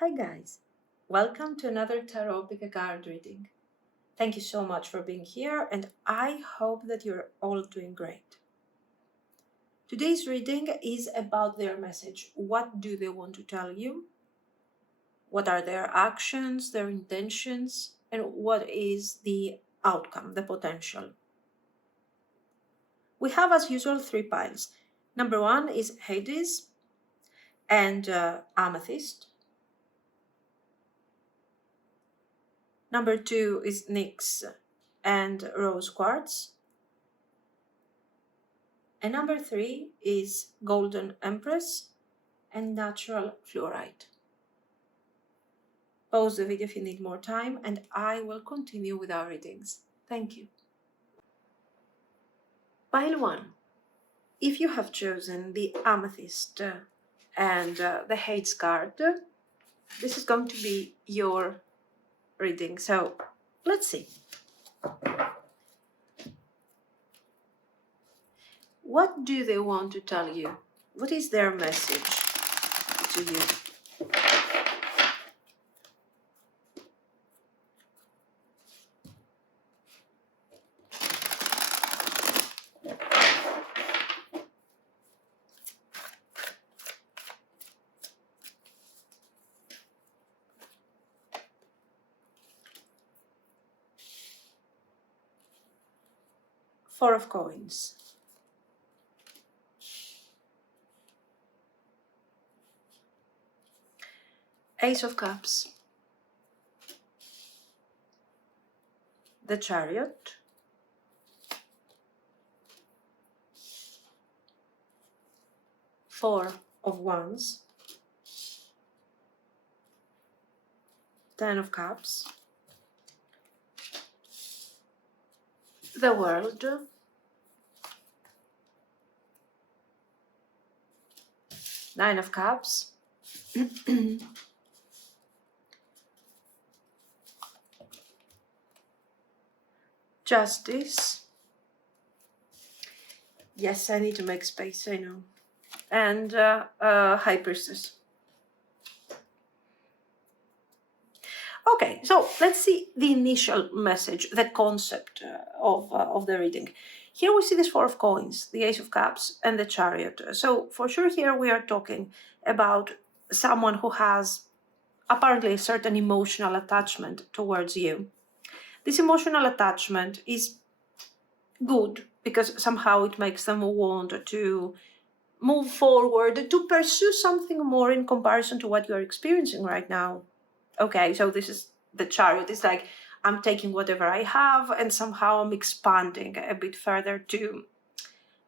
Hi guys, welcome to another Tarot Pick a Card reading. Thank you so much for being here and I hope that you're all doing great. Today's reading is about their message. What do they want to tell you? What are their actions, their intentions, and what is the outcome, the potential? We have, as usual, 3 piles. Number 1 is Hades and Amethyst. Number 2 is Nyx and Rose Quartz. And number 3 is Golden Empress and Natural Fluorite. Pause the video if you need more time and I will continue with our readings. Thank you. Pile 1. If you have chosen the Amethyst and the Hades card, this is going to be your reading. So let's see. What do they want to tell you? What is their message to you? Four of Coins. Ace of Cups. The Chariot. Four of Wands. 10 of Cups. The World. Nine of Cups. Justice. Yes, I need to make space, I know. And High Priestess. Okay, so let's see the initial message, the concept of the reading. Here we see this Four of Coins, the Ace of Cups, and the Chariot. So for sure here we are talking about someone who has apparently a certain emotional attachment towards you. This emotional attachment is good because somehow it makes them want to move forward, to pursue something more in comparison to what you're experiencing right now. Okay, so this is the Chariot. It's like I'm taking whatever I have and somehow I'm expanding a bit further to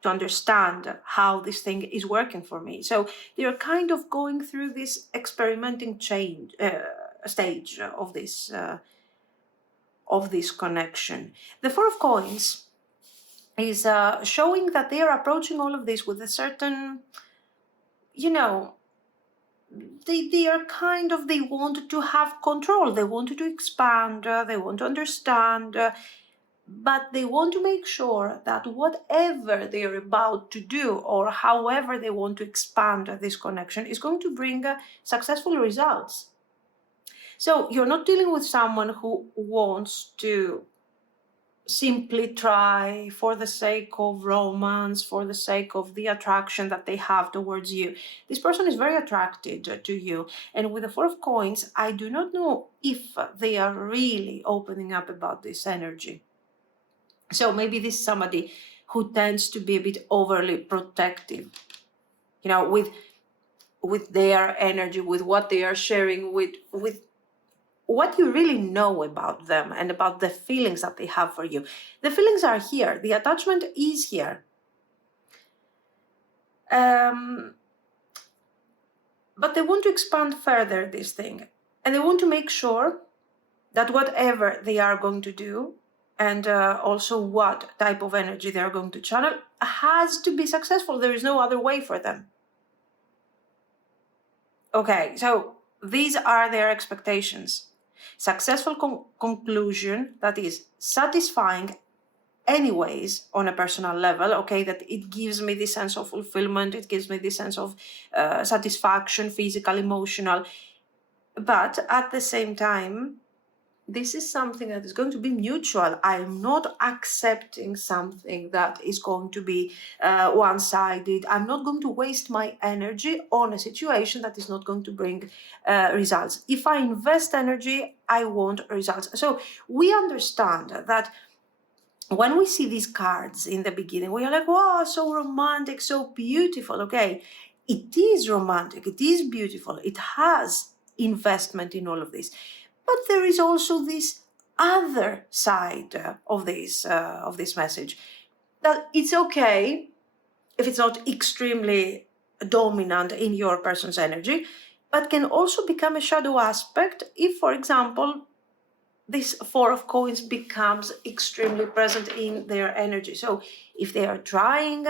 understand how this thing is working for me. So they're kind of going through this experimenting stage of this connection. The Four of Coins is showing that they are approaching all of this with a certain, they are kind of, they want to have control, they want to expand, they want to understand, but they want to make sure that whatever they are about to do or however they want to expand this connection is going to bring successful results. So you're not dealing with someone who wants to simply try for the sake of romance, for the sake of the attraction that they have towards you. This person is very attracted to you. And with the Four of Coins, I do not know if they are really opening up about this energy. So maybe this is somebody who tends to be a bit overly protective, with their energy, with what they are sharing, with what you really know about them and about the feelings that they have for you. The feelings are here. The attachment is here. But they want to expand further this thing. And they want to make sure that whatever they are going to do and also what type of energy they are going to channel has to be successful. There is no other way for them. Okay, so these are their expectations. Successful conclusion that is satisfying anyways on a personal level, okay, that it gives me this sense of fulfillment, it gives me this sense of satisfaction, physical, emotional. But at the same time, this is something that is going to be mutual. I'm not accepting something that is going to be one-sided. I'm not going to waste my energy on a situation that is not going to bring results. If I invest energy, I want results. So we understand that when we see these cards in the beginning, we are like, wow, so romantic, so beautiful. Okay, it is romantic, it is beautiful, it has investment in all of this. But there is also this other side of this message, that it's okay if it's not extremely dominant in your person's energy, but can also become a shadow aspect if, for example, this Four of Coins becomes extremely present in their energy. So if they are trying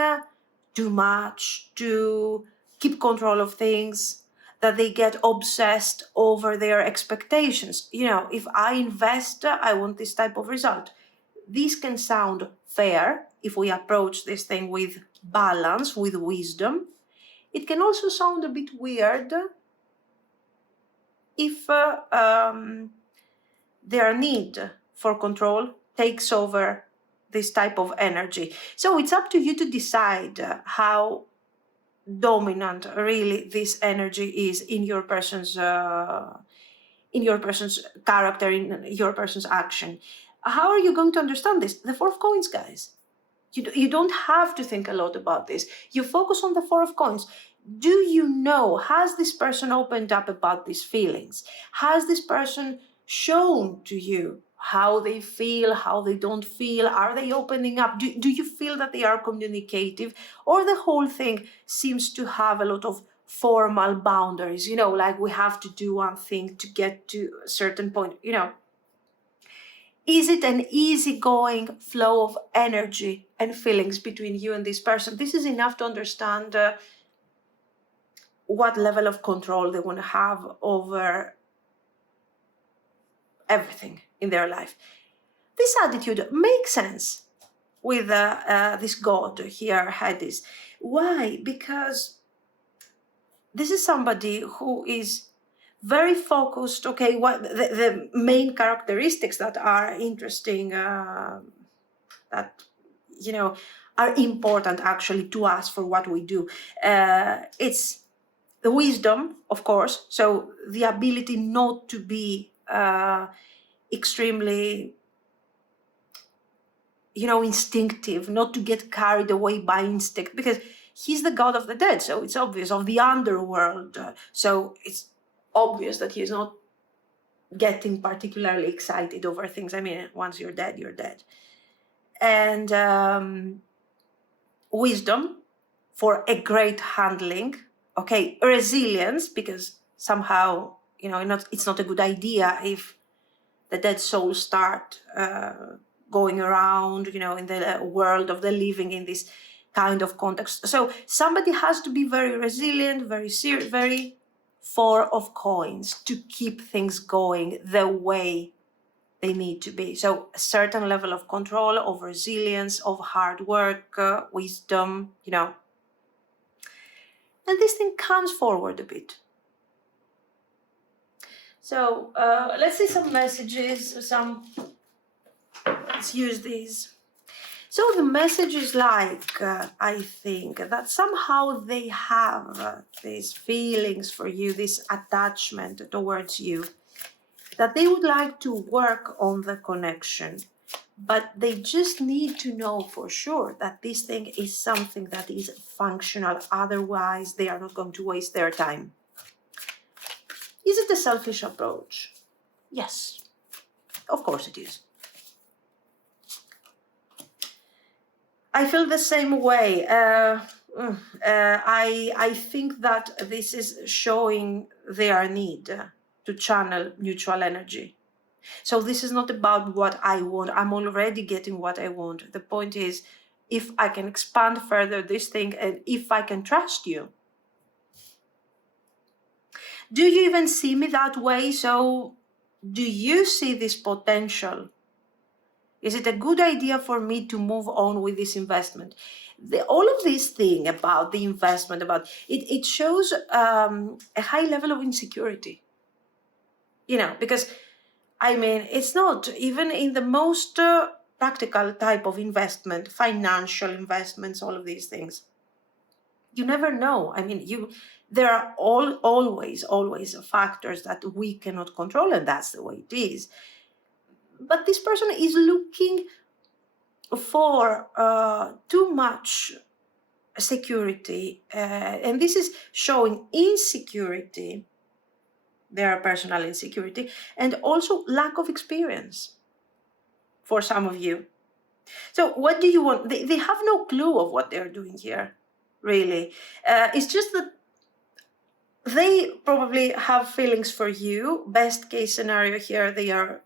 too much to keep control of things, that they get obsessed over their expectations. You know, if I invest, I want this type of result. This can sound fair if we approach this thing with balance, with wisdom. It can also sound a bit weird if their need for control takes over this type of energy. So it's up to you to decide how dominant really this energy is in your person's character, in your person's action. How are you going to understand this? The Four of Coins, guys. You don't have to think a lot about this. You focus on the Four of Coins. Do you know, has this person opened up about these feelings? Has this person shown to you how they feel, how they don't feel? Are they opening up? Do you feel that they are communicative? Or the whole thing seems to have a lot of formal boundaries, you know, like we have to do one thing to get to a certain point, you know. Is it an easygoing flow of energy and feelings between you and this person? This is enough to understand what level of control they want to have over everything in their life. This attitude makes sense with this god here, Hades. Why? Because this is somebody who is very focused. Okay, what the main characteristics that are interesting, that, you know, are important actually to us for what we do. It's the wisdom, of course, so the ability not to be extremely, you know, instinctive, not to get carried away by instinct, because he's the god of the dead, so it's obvious, of the underworld, so it's obvious that he's not getting particularly excited over things. I mean, once you're dead, you're dead. And wisdom for a great handling. Okay, resilience, because somehow, you know, it's not a good idea if the dead souls start going around, you know, in the world of the living in this kind of context. So somebody has to be very resilient, very serious, very Four of Coins to keep things going the way they need to be. So a certain level of control, of resilience, of hard work, wisdom, you know. And this thing comes forward a bit. So let's see some messages, let's use these. So the message is like, I think, that somehow they have these feelings for you, this attachment towards you, that they would like to work on the connection, but they just need to know for sure that this thing is something that is functional. Otherwise, they are not going to waste their time. Is it a selfish approach? Yes, of course it is. I feel the same way. I think that this is showing their need to channel mutual energy. So this is not about what I want. I'm already getting what I want. The point is, if I can expand further this thing, and if I can trust you. Do you even see me that way? So do you see this potential? Is it a good idea for me to move on with this investment? All of this thing about the investment, about it shows a high level of insecurity. because I mean, it's not even in the most practical type of investment, financial investments, all of these things. You never know. I mean, there are always factors that we cannot control, and that's the way it is. But this person is looking for too much security, and this is showing insecurity, their personal insecurity, and also lack of experience for some of you. So what do you want? They have no clue of what they're doing here, really. It's just that they probably have feelings for you. Best case scenario here, they are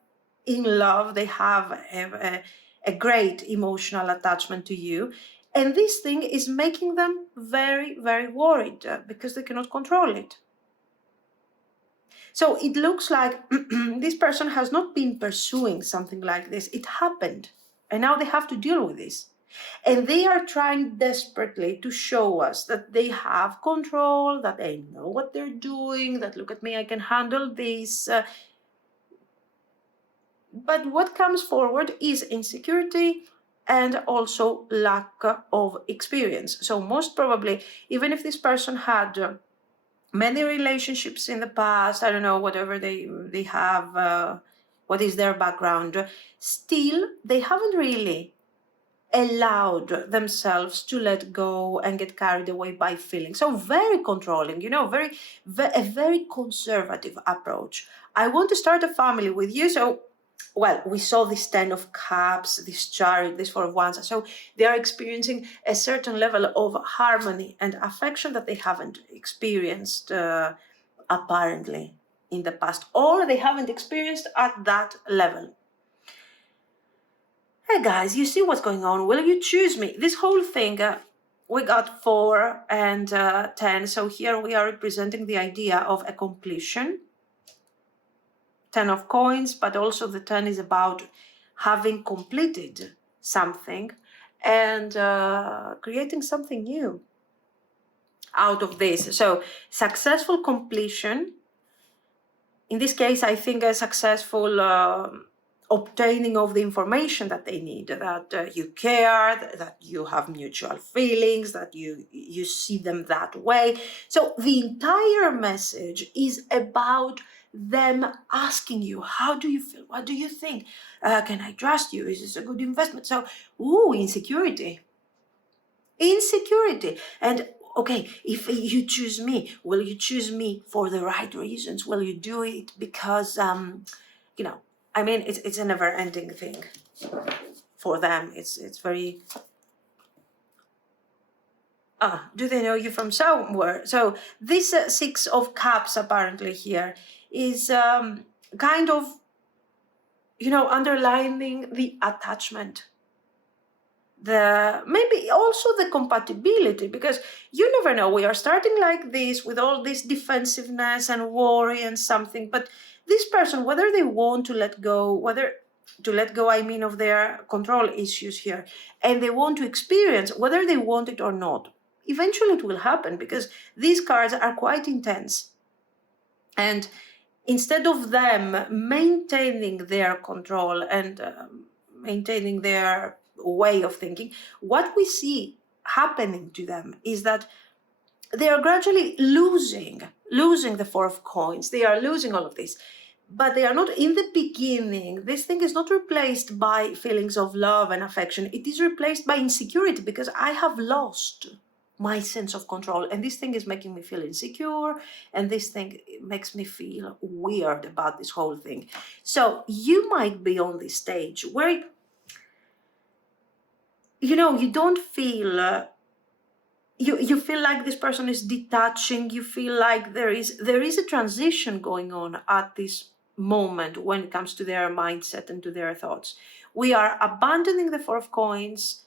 in love. They have a great emotional attachment to you. And this thing is making them very, very worried because they cannot control it. So it looks like this person has not been pursuing something like this. It happened. And now they have to deal with this. And they are trying desperately to show us that they have control, that they know what they're doing, that look at me, I can handle this. But what comes forward is insecurity and also lack of experience. So most probably, even if this person had many relationships in the past, I don't know, whatever they have, what is their background, still they haven't really allowed themselves to let go and get carried away by feelings. So very controlling, a very conservative approach. I want to start a family with you. So, well, we saw this 10 of Cups, this Chariot, this 4 of Wands. So they are experiencing a certain level of harmony and affection that they haven't experienced apparently in the past, or they haven't experienced at that level. Hey guys, you see what's going on? Will you choose me? This whole thing, we got 4 and 10. So here we are representing the idea of a completion. 10 of coins, but also the 10 is about having completed something and creating something new out of this. So successful completion. In this case, I think a successful obtaining of the information that they need, that you care, that you have mutual feelings, that you see them that way. So the entire message is about them asking you, how do you feel? What do you think? Can I trust you? Is this a good investment? So, insecurity. Insecurity. And okay, if you choose me, will you choose me for the right reasons? Will you do it because, I mean, it's a never-ending thing for them. It's very... do they know you from somewhere? So this 6 of Cups apparently here is kind of, underlining the attachment. Maybe also the compatibility, because you never know. We are starting like this with all this defensiveness and worry and something, but this person, whether they want to let go, I mean, of their control issues here, and they want to experience, whether they want it or not, eventually it will happen, because these cards are quite intense. And instead of them maintaining their control and maintaining their way of thinking, what we see happening to them is that they are gradually losing the 4 of coins. They are losing all of this, but they are not in the beginning. This thing is not replaced by feelings of love and affection. It is replaced by insecurity, because I have lost my sense of control, and this thing is making me feel insecure, and this thing makes me feel weird about this whole thing. So you might be on this stage where you don't feel you feel like this person is detaching. You feel like there is a transition going on at this moment when it comes to their mindset and to their thoughts. We are abandoning the 4 of coins,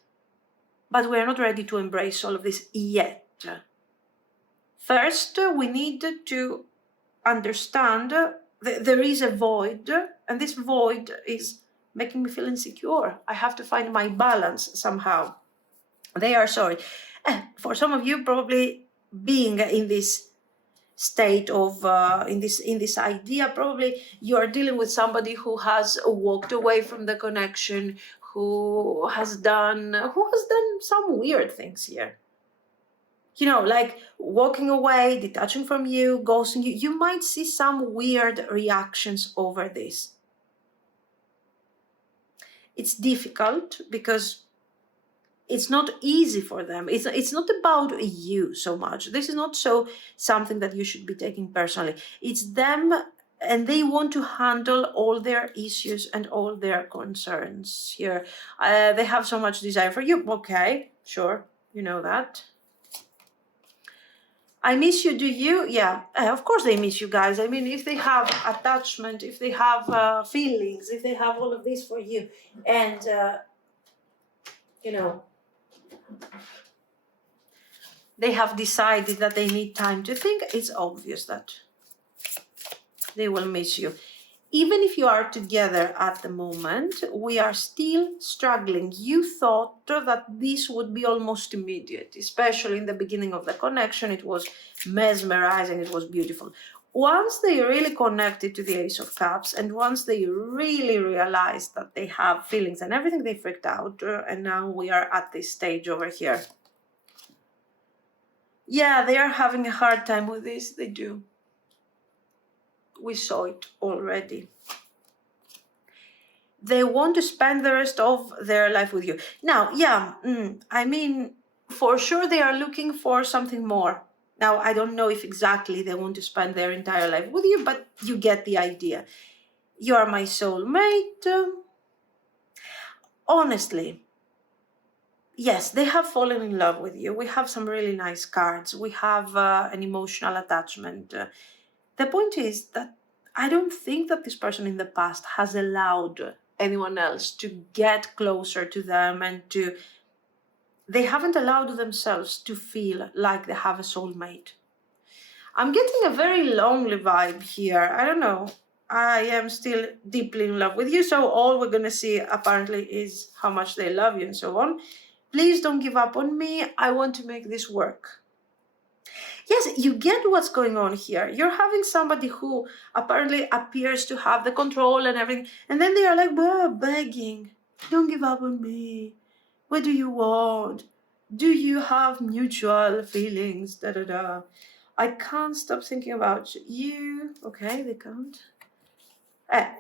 but we're not ready to embrace all of this yet. First, we need to understand there is a void, and this void is making me feel insecure. I have to find my balance somehow. They are sorry. For some of you, probably being in this state of in this idea. Probably you are dealing with somebody who has walked away from the connection, who has done some weird things here. You know, like walking away, detaching from you, ghosting you. You might see some weird reactions over this. It's difficult because it's not easy for them. It's not about you so much. This is not something that you should be taking personally. It's them, and they want to handle all their issues and all their concerns here. They have so much desire for you. Okay, sure, you know that. I miss you, do you? Yeah, of course they miss you guys. I mean, if they have attachment, if they have feelings, if they have all of this for you, and, you know, they have decided that they need time to think, it's obvious that they will miss you. Even if you are together at the moment, we are still struggling. You thought that this would be almost immediate, especially in the beginning of the connection. It was mesmerizing, it was beautiful. Once they really connected to the Ace of Cups, and once they really realized that they have feelings and everything, they freaked out. And now we are at this stage over here. Yeah, they are having a hard time with this, they do. We saw it already. They want to spend the rest of their life with you. Now, yeah, I mean, for sure they are looking for something more. Now, I don't know if exactly they want to spend their entire life with you, but you get the idea. You are my soulmate. Honestly, yes, they have fallen in love with you. We have some really nice cards. We have an emotional attachment. The point is that I don't think that this person in the past has allowed anyone else to get closer to them, and they haven't allowed themselves to feel like they have a soulmate. I'm getting a very lonely vibe here. I don't know. I am still deeply in love with you, so all we're going to see apparently is how much they love you and so on. Please don't give up on me. I want to make this work. Yes, you get what's going on here. You're having somebody who apparently appears to have the control and everything, and then they are like, begging, don't give up on me. What do you want? Do you have mutual feelings? Da da da. I can't stop thinking about you. Okay, they can't.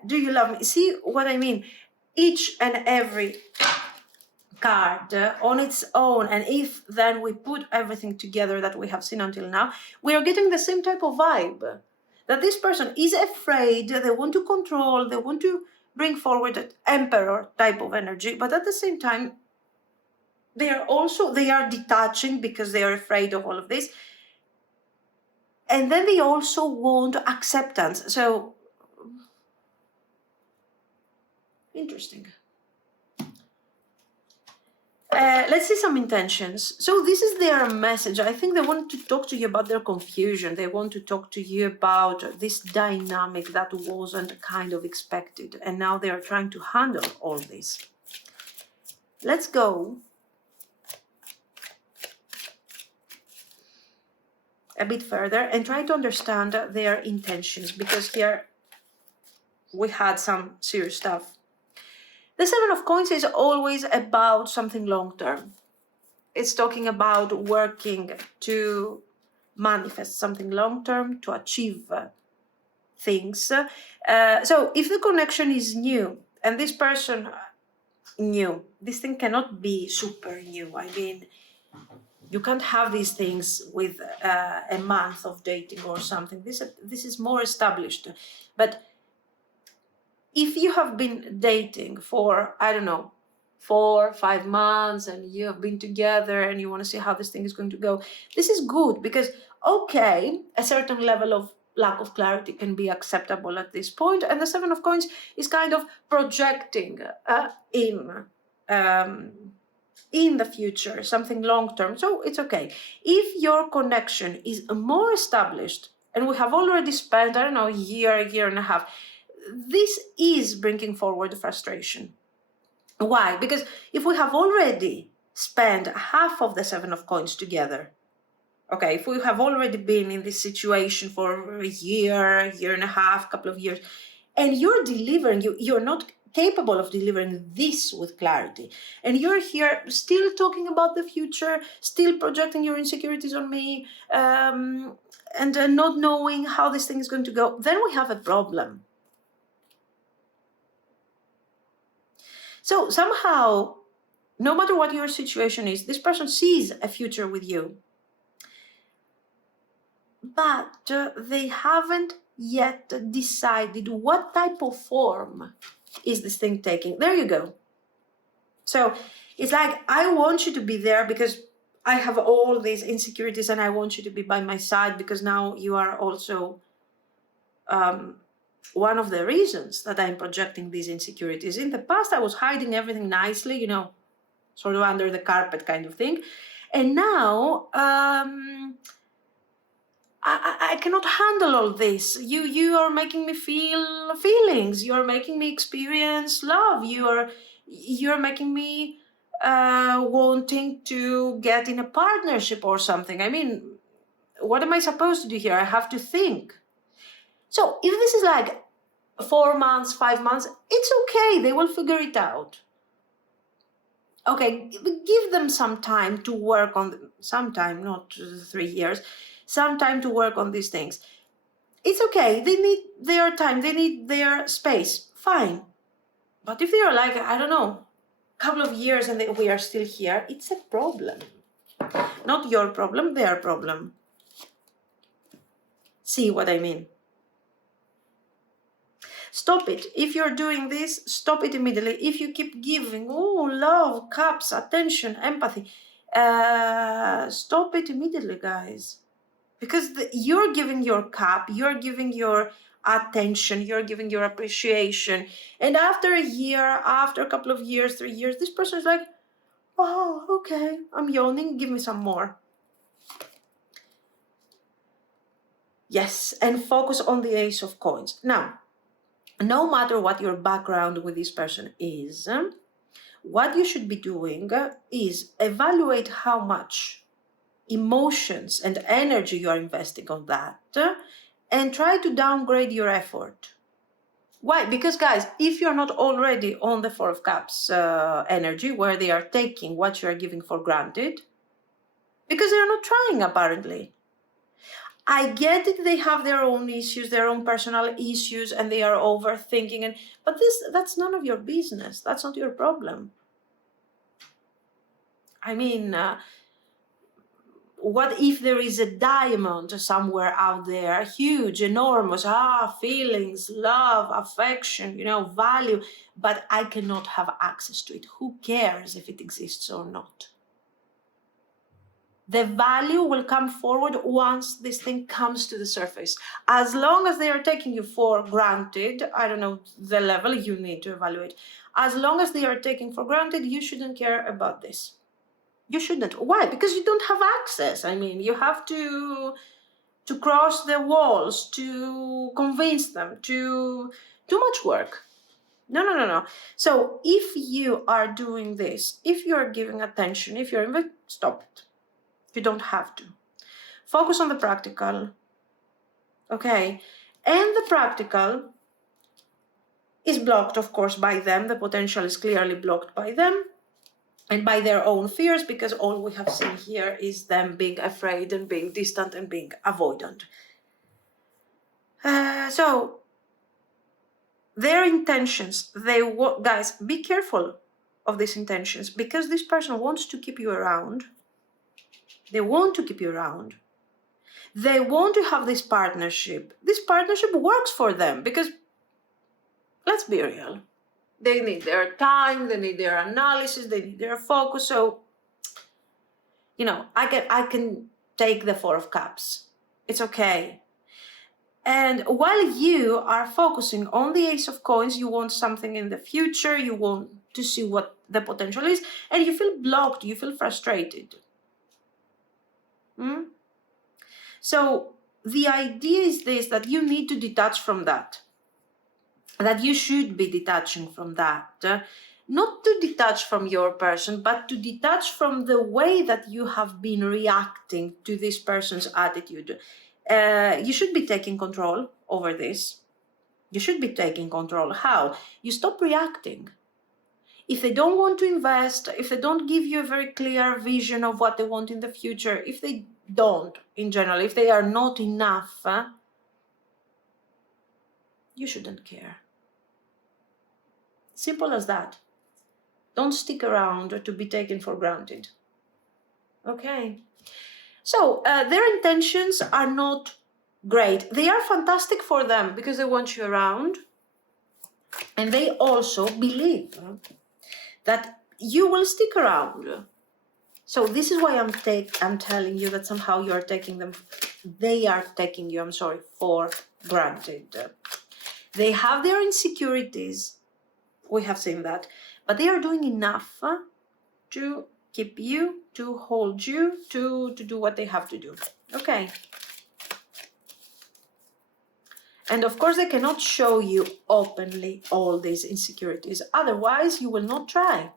Do you love me? See what I mean? Each and every card on its own, and if then we put everything together that we have seen until now, we are getting the same type of vibe, that this person is afraid, they want to control, they want to bring forward an emperor type of energy, but at the same time they are detaching because they are afraid of all of this, and then they also want acceptance. So interesting. Let's see some intentions. So this is their message. I think they want to talk to you about their confusion. They want to talk to you about this dynamic that wasn't kind of expected. And now they are trying to handle all this. Let's go a bit further and try to understand their intentions, because here we had some serious stuff. The Seven of Coins is always about something long-term. It's talking about working to manifest something long-term, to achieve things. So if the connection is new, and this person new, this thing cannot be super new. I mean, you can't have these things with a month of dating or something. This is more established. But if you have been dating for, I don't know, 4 or 5 months, and you have been together and you want to see how this thing is going to go, this is good, because, okay, a certain level of lack of clarity can be acceptable at this point, and the Seven of Coins is kind of projecting in the future, something long-term, so it's okay. If your connection is more established, and we have already spent, I don't know, a year and a half, this is bringing forward frustration. Why? Because if we have already spent half of the Seven of Coins together, Okay, if we have already been in this situation for a year and a half, couple of years, and you're delivering, you're not capable of delivering this with clarity, and you're here still talking about the future, still projecting your insecurities on me, and not knowing how this thing is going to go, then we have a problem. So somehow, no matter what your situation is, this person sees a future with you, but they haven't yet decided what type of form is this thing taking. There you go. So it's like, I want you to be there because I have all these insecurities, and I want you to be by my side because now you are also one of the reasons that I'm projecting these insecurities. In the past, I was hiding everything nicely, you know, sort of under the carpet kind of thing. And now I cannot handle all this. You are making me feel feelings. You are making me experience love. You're making me wanting to get in a partnership or something. I mean, what am I supposed to do here? I have to think. So if this is like 4 months, 5 months, it's okay. They will figure it out. Okay, give them some time to work on, some time, not 3 years, some time to work on these things. It's okay. They need their time. They need their space. Fine. But if they are like, I don't know, a couple of years and we are still here, it's a problem. Not your problem, their problem. See what I mean? Stop it. If you're doing this, stop it immediately. If you keep giving, love, cups, attention, empathy, stop it immediately, guys. Because you're giving your cup, you're giving your attention, you're giving your appreciation. And after a year, after a couple of years, 3 years, this person is like, oh, okay, I'm yawning, give me some more. Yes, and focus on the Ace of Coins. Now, no matter what your background with this person is, what you should be doing is evaluate how much emotions and energy you are investing on that, and try to downgrade your effort. Why? Because, guys, if you're not already on the Four of Cups energy, where they are taking what you are giving for granted, because they're not trying, apparently. I get it, they have their own issues, their own personal issues, and they are overthinking, but that's none of your business. That's not your problem. I mean, what if there is a diamond somewhere out there, huge, enormous, feelings, love, affection, value, but I cannot have access to it. Who cares if it exists or not? The value will come forward once this thing comes to the surface. As long as they are taking you for granted, I don't know the level you need to evaluate. As long as they are taking for granted, you shouldn't care about this. You shouldn't. Why? Because you don't have access. I mean, you have to cross the walls, to convince them, too much work. No. So if you are doing this, if you're giving attention, if you're stop it. You don't have to. Focus on the practical. Okay? And the practical is blocked, of course, by them. The potential is clearly blocked by them and by their own fears, because all we have seen here is them being afraid and being distant and being avoidant. So their intentions, guys, be careful of these intentions, because this person wants to keep you around. They want to keep you around. They want to have this partnership. This partnership works for them because, let's be real, they need their time, they need their analysis, they need their focus. So, I can take the Four of Cups. It's okay. And while you are focusing on the Ace of Coins, you want something in the future, you want to see what the potential is, and you feel blocked, you feel frustrated. So the idea is this, that you need to detach from that you should be detaching from that. not to detach from your person, but to detach from the way that you have been reacting to this person's attitude. You should be taking control over this. You should be taking control. How? You stop reacting. If they don't want to invest, if they don't give you a very clear vision of what they want in the future, if they don't, in general, if they are not enough, you shouldn't care. Simple as that. Don't stick around to be taken for granted. Okay. So their intentions are not great. They are fantastic for them because they want you around. And they also believe that you will stick around. So this is why I'm telling you that somehow you are taking them, they are taking you, for granted. They have their insecurities. We have seen that. But they are doing enough to keep you, to hold you, to do what they have to do. Okay. And of course, they cannot show you openly all these insecurities. Otherwise, you will not try.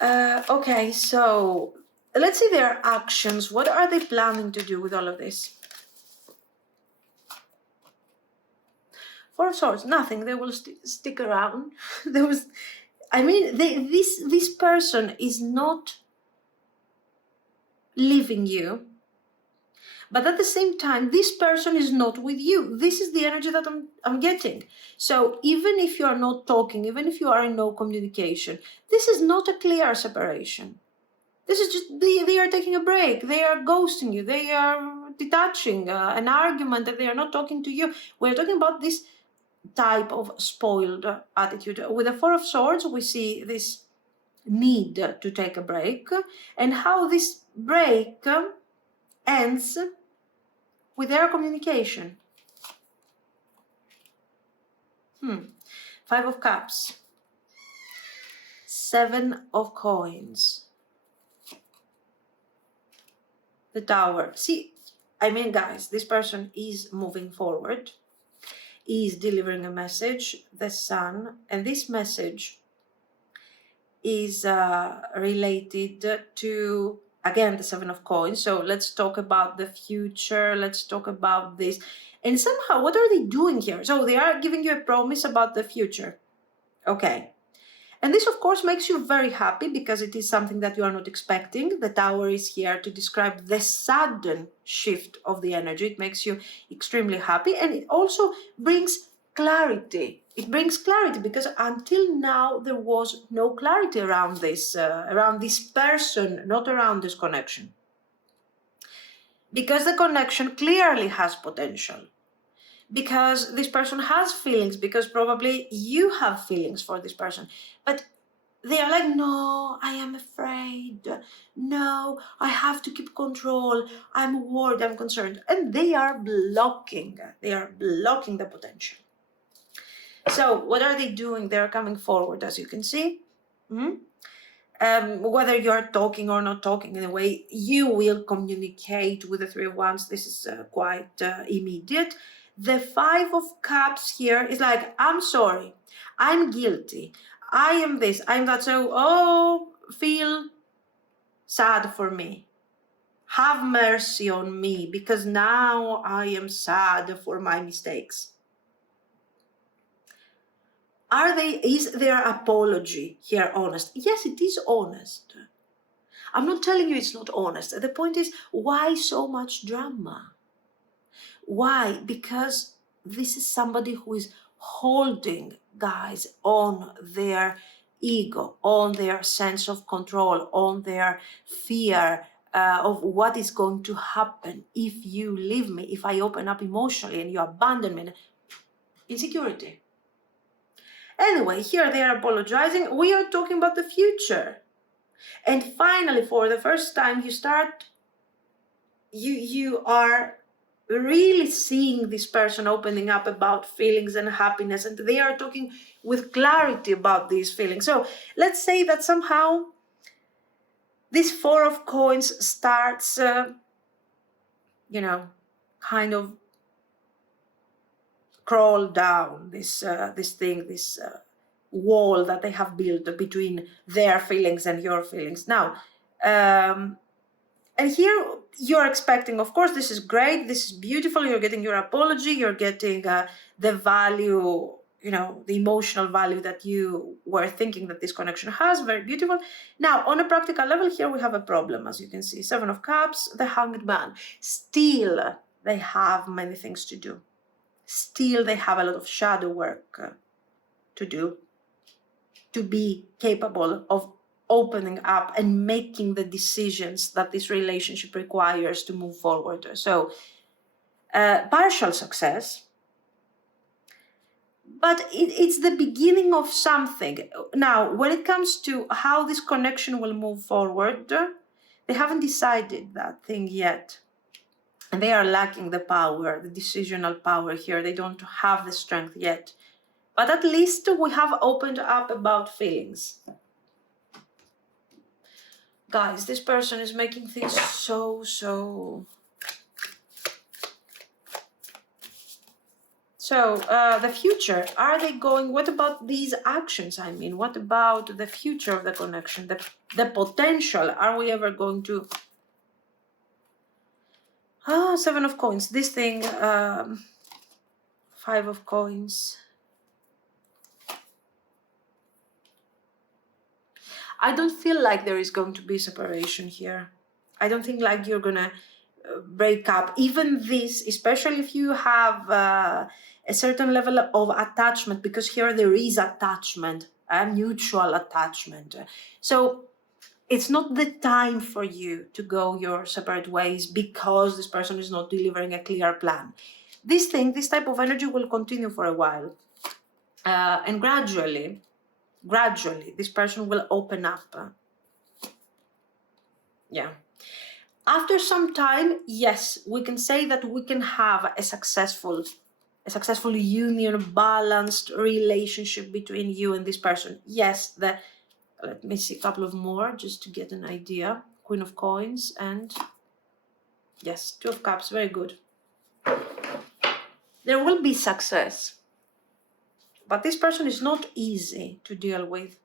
Okay, so let's see their actions. What are they planning to do with all of this? Four of Swords, nothing. They will stick around. This person is not leaving you. But at the same time, this person is not with you. This is the energy that I'm getting. So even if you are not talking, even if you are in no communication, this is not a clear separation. This is just, they are taking a break. They are ghosting you. They are detaching an argument that they are not talking to you. We're talking about this type of spoiled attitude. With the Four of Swords, we see this need to take a break and how this break ends with their communication. Five of Cups. Seven of Coins. The Tower. See, guys, this person is moving forward, is delivering a message, the Sun, and this message is related to, again, the Seven of Coins. So let's talk about the future. Let's talk about this. And somehow, what are they doing here? So they are giving you a promise about the future. Okay. And this, of course, makes you very happy because it is something that you are not expecting. The Tower is here to describe the sudden shift of the energy. It makes you extremely happy. And it also brings clarity. It brings clarity because until now, there was no clarity around this person, not around this connection. Because the connection clearly has potential. Because this person has feelings, because probably you have feelings for this person. But they are like, no, I am afraid. No, I have to keep control. I'm worried, I'm concerned. And they are blocking the potential. So what are they doing? They're coming forward, as you can see. Whether you're talking or not talking, in a way, you will communicate with the Three of Wands. This is quite immediate. The Five of Cups here is like, I'm sorry, I'm guilty, I am this, I'm that, so, feel sad for me. Have mercy on me, because now I am sad for my mistakes. Is their apology here honest? Yes, it is honest. I'm not telling you it's not honest. The point is, why so much drama? Why? Because this is somebody who is holding, guys, on their ego, on their sense of control, on their fear of what is going to happen if you leave me, if I open up emotionally and you abandon me. Insecurity. Anyway, here they are apologizing. We are talking about the future. And finally, for the first time, you are really seeing this person opening up about feelings and happiness, and they are talking with clarity about these feelings. So let's say that somehow this Four of Coins starts, kind of crawl down this wall that they have built between their feelings and your feelings. Now, and here you're expecting, of course, this is great, this is beautiful, you're getting your apology, you're getting the value, the emotional value that you were thinking that this connection has, very beautiful. Now, on a practical level, here we have a problem, as you can see, Seven of Cups, the Hanged Man. Still, they have many things to do. Still, they have a lot of shadow work to do to be capable of opening up and making the decisions that this relationship requires to move forward. So, partial success, but it's the beginning of something. Now, when it comes to how this connection will move forward, they haven't decided that thing yet. And they are lacking the power, the decisional power here. They don't have the strength yet. But at least we have opened up about feelings. Guys, this person is making things so... So, the future, are they going, what about these actions? I mean, what about the future of the connection, the potential? Are we ever going to... Seven of Coins, this thing, Five of Coins. I don't feel like there is going to be separation here. I don't think like you're gonna break up. Even this, especially if you have a certain level of attachment, because here there is attachment, a mutual attachment. So it's not the time for you to go your separate ways because this person is not delivering a clear plan. This type of energy will continue for a while. And gradually, this person will open up. Yeah. After some time, yes, we can say that we can have a successful union, balanced relationship between you and this person. Yes, let me see a couple of more just to get an idea. Queen of Coins and yes, Two of Cups, very good. There will be success, but this person is not easy to deal with.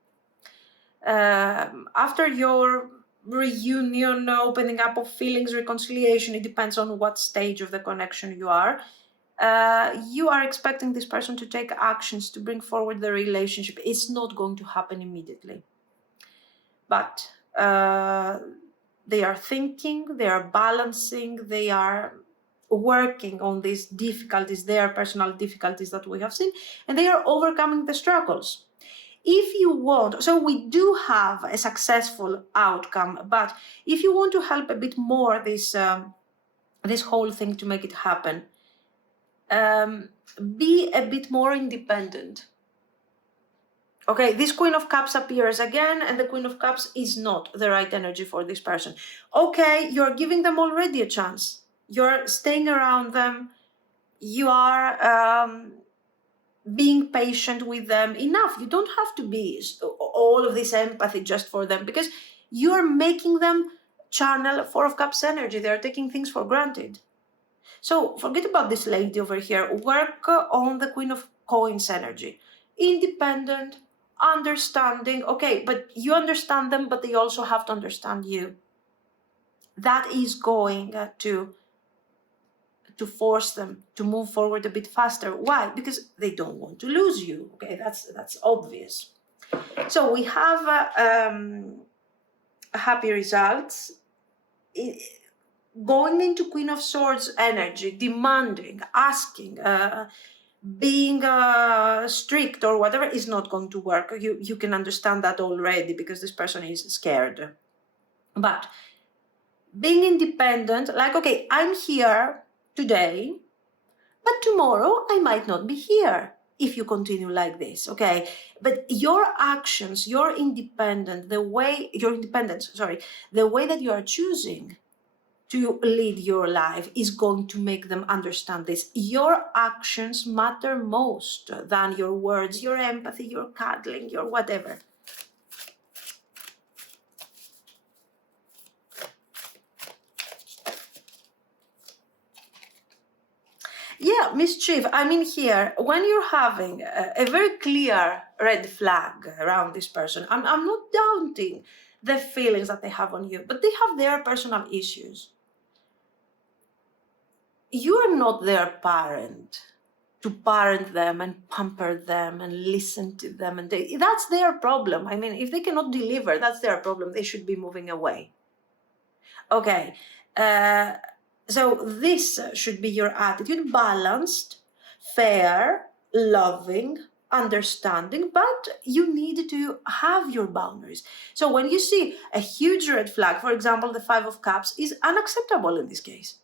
After your reunion, opening up of feelings, reconciliation, it depends on what stage of the connection you are. You are expecting this person to take actions to bring forward the relationship. It's not going to happen immediately. But they are thinking, they are balancing, they are working on these difficulties, their personal difficulties that we have seen, and they are overcoming the struggles. If you want, so we do have a successful outcome, but if you want to help a bit more this whole thing to make it happen, be a bit more independent. Okay, this Queen of Cups appears again, and the Queen of Cups is not the right energy for this person. Okay, you're giving them already a chance. You're staying around them. You are being patient with them enough. You don't have to be all of this empathy just for them, because you're making them channel Four of Cups energy. They're taking things for granted. So forget about this lady over here. Work on the Queen of Coins energy. Independent, understanding. Okay, but you understand them, but they also have to understand you. That is going to force them to move forward a bit faster. Why? Because they don't want to lose you. Okay, that's obvious. So we have happy results. Going into Queen of Swords energy, demanding, asking, being strict or whatever is not going to work. You can understand that already because this person is scared. But being independent, like, okay, I'm here today, but tomorrow I might not be here if you continue like this, okay? But your actions, your independence, the way that you are choosing to lead your life is going to make them understand this. Your actions matter most than your words, your empathy, your cuddling, your whatever. Yeah, mischief. I mean, here, when you're having a very clear red flag around this person, I'm not doubting the feelings that they have on you, but they have their personal issues. You are not their parent to parent them and pamper them and listen to them. And that's their problem. I mean, if they cannot deliver, that's their problem. They should be moving away. Okay. So this should be your attitude: balanced, fair, loving, understanding, but you need to have your boundaries. So when you see a huge red flag, for example, the Five of Cups is unacceptable in this case.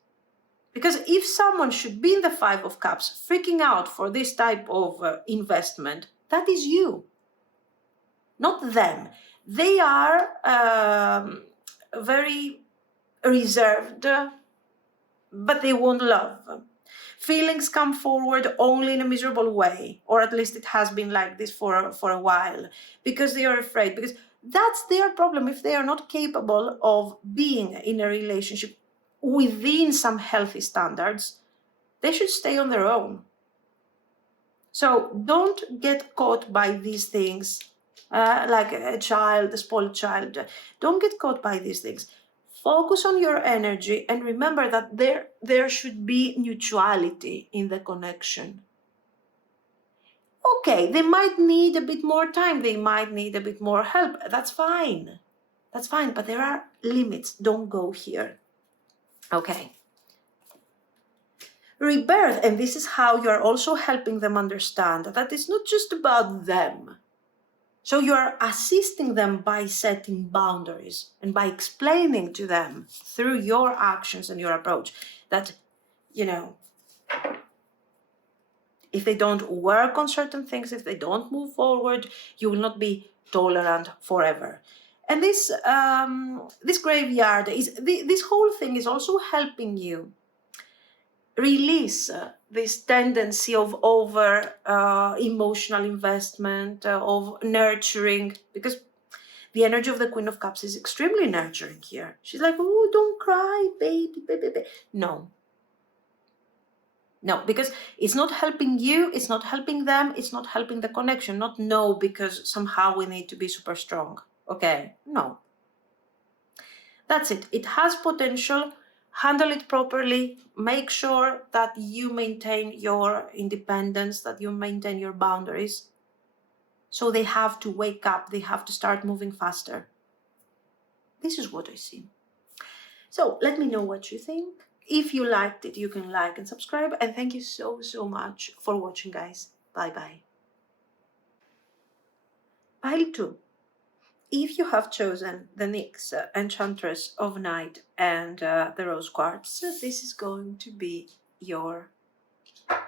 Because if someone should be in the Five of Cups freaking out for this type of investment, that is you, not them. They are very reserved, but they won't love. Feelings come forward only in a miserable way, or at least it has been like this for a while, because they are afraid, because that's their problem. If they are not capable of being in a relationship within some healthy standards, they should stay on their own. So don't get caught by these things, like a child, a spoiled child. Don't get caught by these things. Focus on your energy and remember that there should be mutuality in the connection. Okay, they might need a bit more time, they might need a bit more help. That's fine. That's fine, but there are limits. Don't go here. Okay. Rebirth, and this is how you are also helping them understand that it's not just about them. So you are assisting them by setting boundaries and by explaining to them through your actions and your approach that, if they don't work on certain things, if they don't move forward, you will not be tolerant forever. And this graveyard this whole thing is also helping you release this tendency of over emotional investment, of nurturing, because the energy of the Queen of Cups is extremely nurturing here. She's like, oh, don't cry, baby, baby. No, because it's not helping you, it's not helping them, it's not helping the connection. Not no, because somehow we need to be super strong. Okay, no. That's it. It has potential. Handle it properly. Make sure that you maintain your independence, that you maintain your boundaries. So they have to wake up. They have to start moving faster. This is what I see. So let me know what you think. If you liked it, you can like and subscribe. And thank you so, so much for watching, guys. Bye-bye. Pile 2. If you have chosen the Nyx, Enchantress of Night, and the Rose Quartz, this is going to be your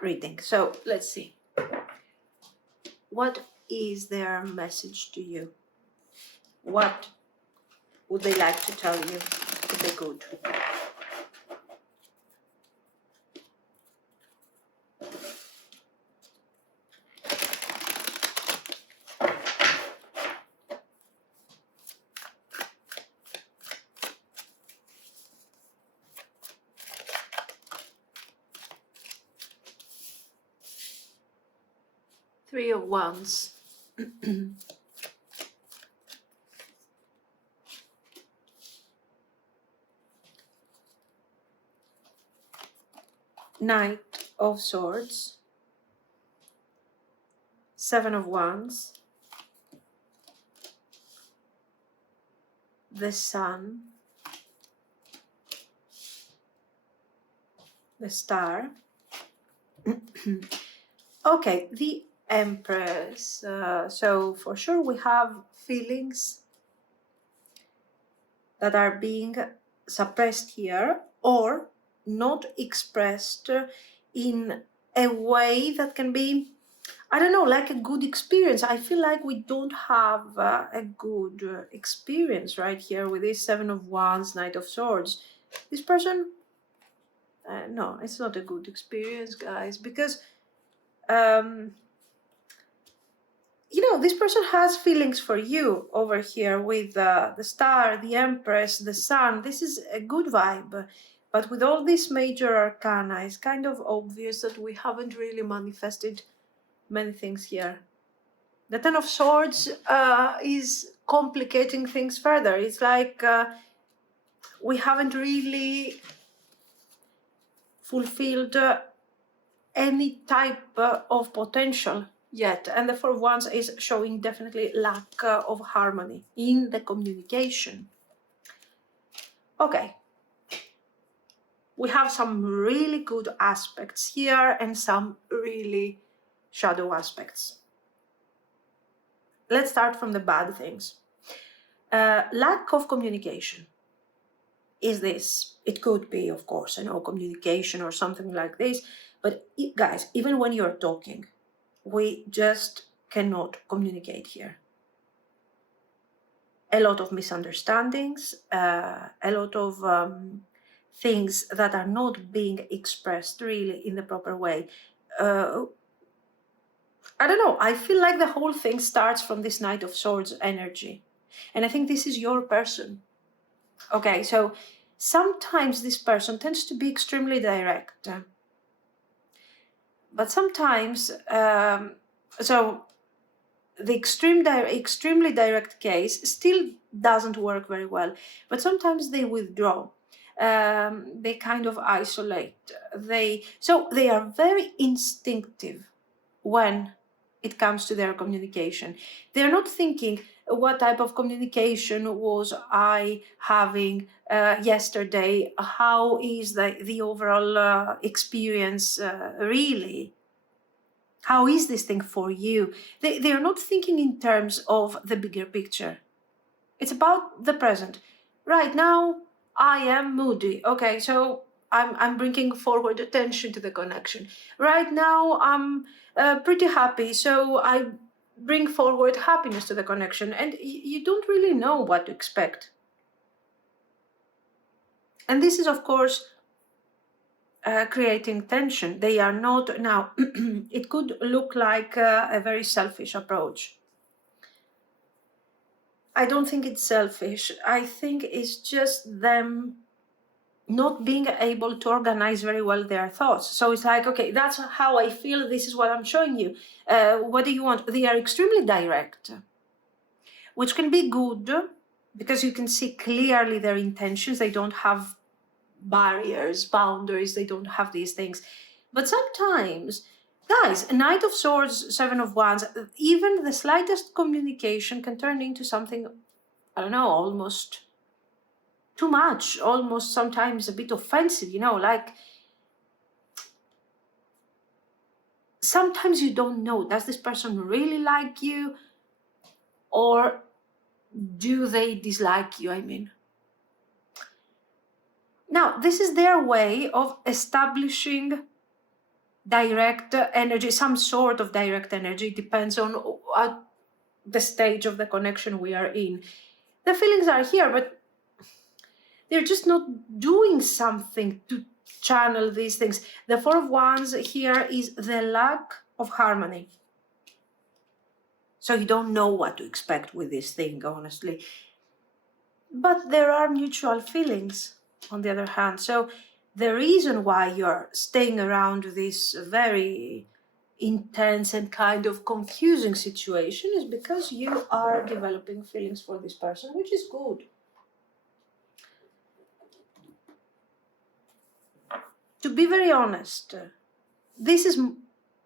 reading. So let's see. What is their message to you? What would they like to tell you if they could? Three of Wands. Knight of Swords. Seven of Wands. The Sun. The Star. Okay, the Empress. So for sure we have feelings that are being suppressed here or not expressed in a way that can be, I don't know, like a good experience. I feel like we don't have a good experience right here with this Seven of Wands, Knight of Swords. This person, no, it's not a good experience, guys, because this person has feelings for you over here with the Star, the Empress, the Sun. This is a good vibe. But with all these major arcana, it's kind of obvious that we haven't really manifested many things here. The Ten of Swords is complicating things further. It's like we haven't really fulfilled any type of potential yet. And the Four of Wands is showing definitely lack of harmony in the communication. Okay. We have some really good aspects here and some really shadow aspects. Let's start from the bad things. Lack of communication. Is this? It could be, of course, communication or something like this. But guys, even when you're talking, we just cannot communicate here. A lot of misunderstandings, a lot of things that are not being expressed really in the proper way. I don't know, I feel like the whole thing starts from this Knight of Swords energy. And I think this is your person. Okay, so sometimes this person tends to be extremely direct. But sometimes, so the extremely direct case still doesn't work very well. But sometimes they withdraw. They kind of isolate. So they are very instinctive when it comes to their communication. They're not thinking, what type of communication was I having yesterday? How is the overall experience really? How is this thing for you? They are not thinking in terms of the bigger picture. It's about the present. Right now, I am moody. Okay, so I'm bringing forward attention to the connection. Right now, I'm pretty happy, so I bring forward happiness to the connection. And you don't really know what to expect. And this is, of course, creating tension. They are not, now, it could look like a very selfish approach. I don't think it's selfish. I think it's just them not being able to organize very well their thoughts. So it's like, okay, that's how I feel. This is what I'm showing you. What do you want? They are extremely direct, which can be good because you can see clearly their intentions. They don't have barriers, boundaries. They don't have these things. But sometimes, guys, Knight of Swords, Seven of Wands, even the slightest communication can turn into something, I don't know, almost too much, almost sometimes a bit offensive, like sometimes you don't know, does this person really like you or do they dislike you? Now, this is their way of establishing direct energy, some sort of direct energy, depends on the stage of the connection we are in. The feelings are here, but they're just not doing something to channel these things. The Four of Wands here is the lack of harmony. So you don't know what to expect with this thing, honestly. But there are mutual feelings, on the other hand. So the reason why you're staying around this very intense and kind of confusing situation is because you are developing feelings for this person, which is good. To be very honest, this is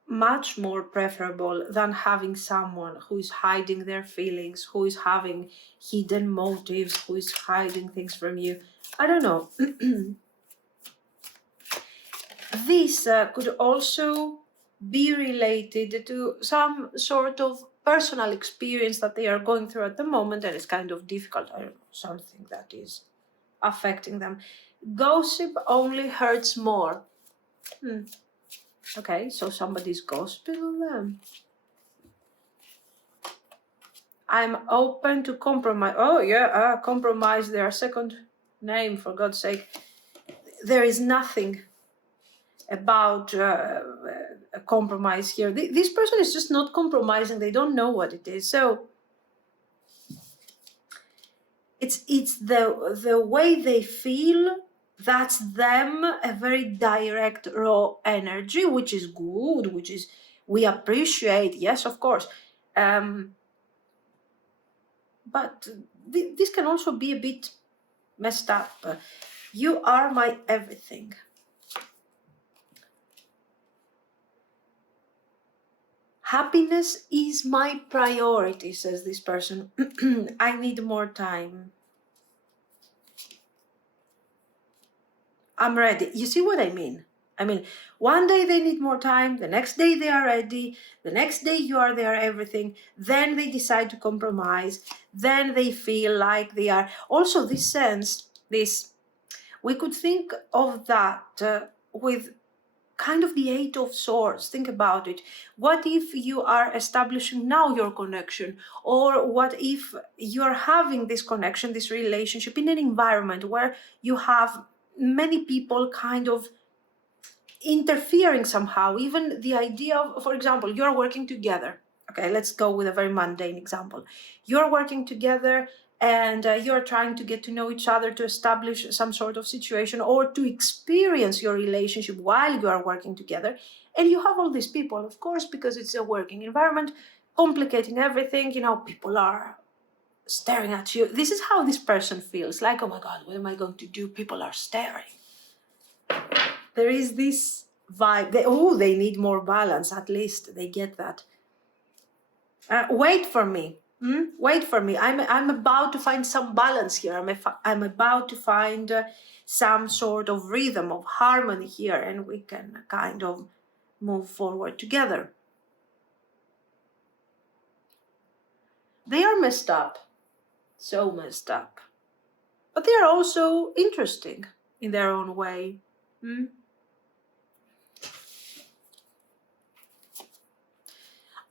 much more preferable than having someone who is hiding their feelings, who is having hidden motives, who is hiding things from you. I don't know. This could also be related to some sort of personal experience that they are going through at the moment and it's kind of difficult. I don't know, something that is affecting them. Gossip only hurts more. Okay, so somebody's gossiping on them. I'm open to compromise. Oh yeah, compromise their second name, for God's sake. There is nothing about a compromise here. This person is just not compromising. They don't know what it is. So it's the way they feel That's them, a very direct, raw energy, which is good, which is, we appreciate, yes, of course. But this can also be a bit messed up. You are my everything. Happiness is my priority, says this person. I need more time. I'm ready. You see what I mean? I mean, one day they need more time, the next day they are ready, the next day you are their everything, then they decide to compromise, then they feel like they are. Also, this sense, we could think of that with kind of the Eight of Swords. Think about it. What if you are establishing now your connection? Or what if you're having this connection, this relationship in an environment where you have many people kind of interfering somehow? Even the idea of, for example, you're working together. Okay, let's go with a very mundane example. You're working together and you're trying to get to know each other, to establish some sort of situation or to experience your relationship while you are working together. And you have all these people, of course, because it's a working environment, complicating everything. You know, people are staring at you. This is how this person feels, like, oh my God, what am I going to do? People are staring. There is this vibe. They need more balance. At least they get that. Wait for me. Wait for me. I'm about to find some balance here. I'm about to find some sort of rhythm, of harmony here, and we can kind of move forward together. They are messed up. So messed up. But they are also interesting in their own way.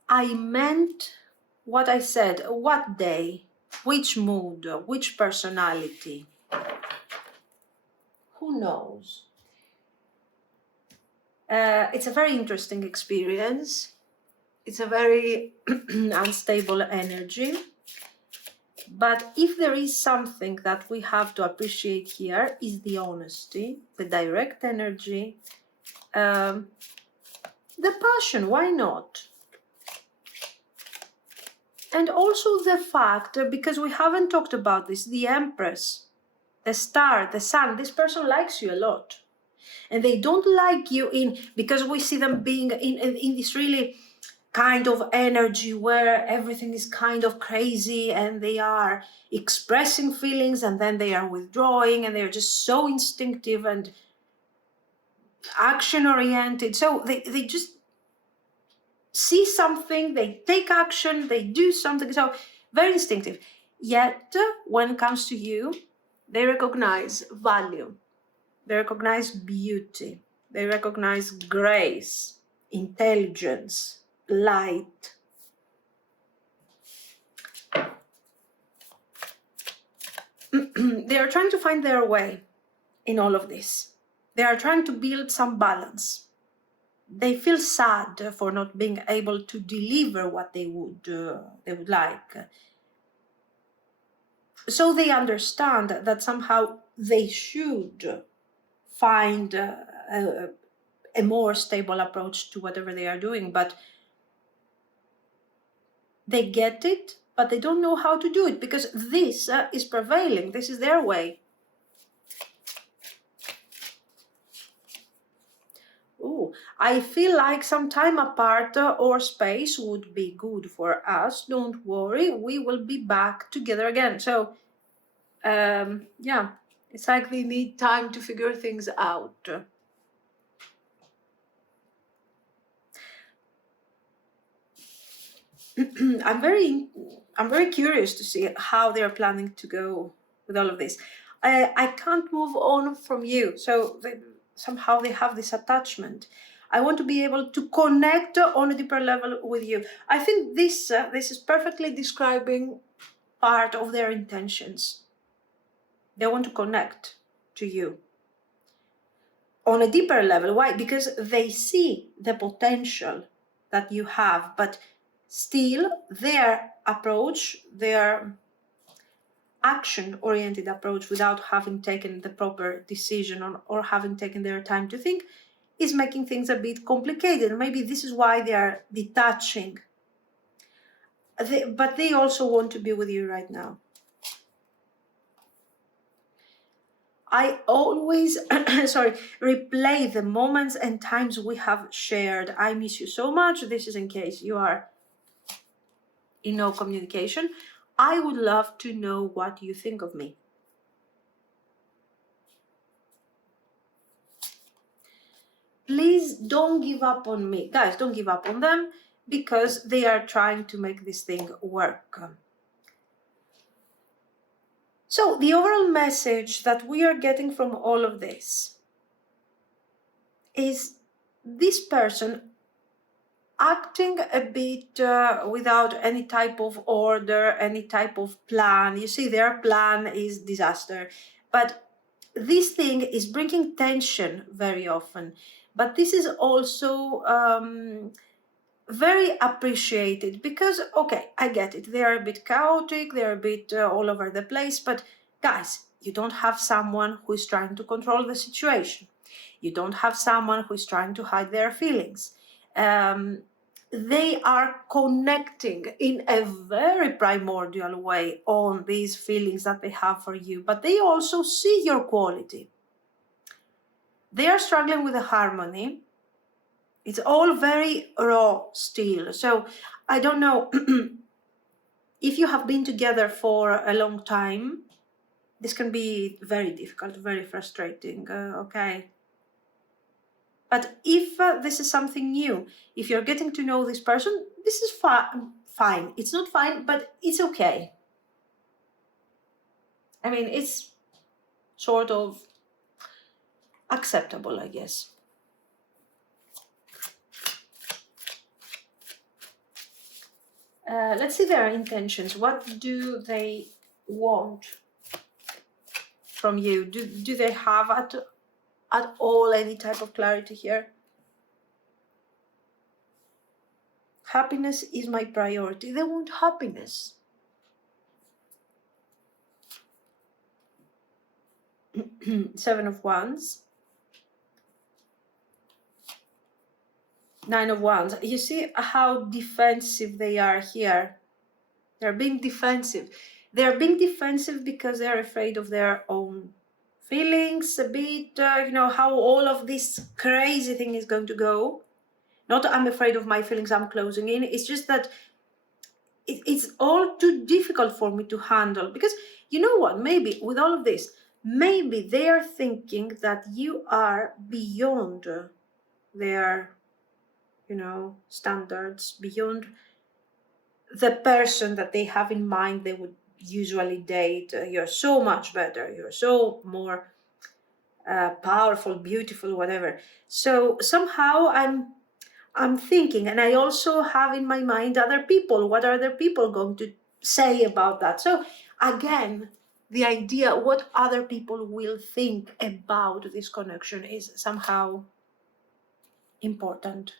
I meant what I said. What day? Which mood? Which personality? Who knows? It's a very interesting experience. It's a very unstable energy. But if there is something that we have to appreciate here, is the honesty, the direct energy, the passion. Why not? And also the fact, because we haven't talked about this, the Empress, the star, the sun, this person likes you a lot. And they don't like you because we see them being in this really kind of energy where everything is kind of crazy and they are expressing feelings and then they are withdrawing and they're just so instinctive and action oriented. So they just see something, they take action, they do something, so very instinctive. Yet, when it comes to you, they recognize value, they recognize beauty, they recognize grace, intelligence, light. They are trying to find their way in all of this. They are trying to build some balance. They feel sad for not being able to deliver what they would like. So they understand that somehow they should find a more stable approach to whatever they are doing, but they get it, but they don't know how to do it because this is prevailing. This is their way. Ooh, I feel like some time apart or space would be good for us. Don't worry, we will be back together again. So, yeah, it's like they need time to figure things out. I'm very curious to see how they're planning to go with all of this. I can't move on from you, so somehow they have this attachment. I want to be able to connect on a deeper level with you. I think this is perfectly describing part of their intentions. They want to connect to you on a deeper level. Why? Because they see the potential that you have, but still their approach, their action-oriented approach without having taken the proper decision or having taken their time to think is making things a bit complicated. Maybe this is why they are detaching. But they also want to be with you right now. I always, replay the moments and times we have shared. I miss you so much. This is in case you are in no communication. I would love to know what you think of me. Please don't give up on me. Guys, don't give up on them because they are trying to make this thing work. So the overall message that we are getting from all of this is this person acting a bit without any type of order, any type of plan. You see, their plan is disaster. But this thing is bringing tension very often. But this is also very appreciated because, okay, I get it. They are a bit chaotic, they're a bit all over the place. But guys, you don't have someone who is trying to control the situation. You don't have someone who is trying to hide their feelings. They are connecting in a very primordial way on these feelings that they have for you, but they also see your quality. They are struggling with the harmony. It's all very raw still. So I don't know if you have been together for a long time, this can be very difficult, very frustrating, okay? But if this is something new, if you're getting to know this person, this is fine. It's not fine, but it's okay. I mean, it's sort of acceptable, I guess. Let's see their intentions. What do they want from you? Do they have at all any type of clarity here? Happiness is my priority. They want happiness. Seven of Wands. Nine of Wands. You see how defensive they are here. They're being defensive. They're being defensive because they're afraid of their own feelings a bit, how all of this crazy thing is going to go. Not I'm afraid of my feelings, I'm closing in. It's just that it's all too difficult for me to handle. Because you know what, maybe with all of this, maybe they are thinking that you are beyond their, standards, beyond the person that they have in mind they would usually date. You're so much better. You're so more powerful, beautiful, whatever. So somehow I'm thinking, and I also have in my mind other people. What are other people going to say about that? So again, the idea what other people will think about this connection is somehow important.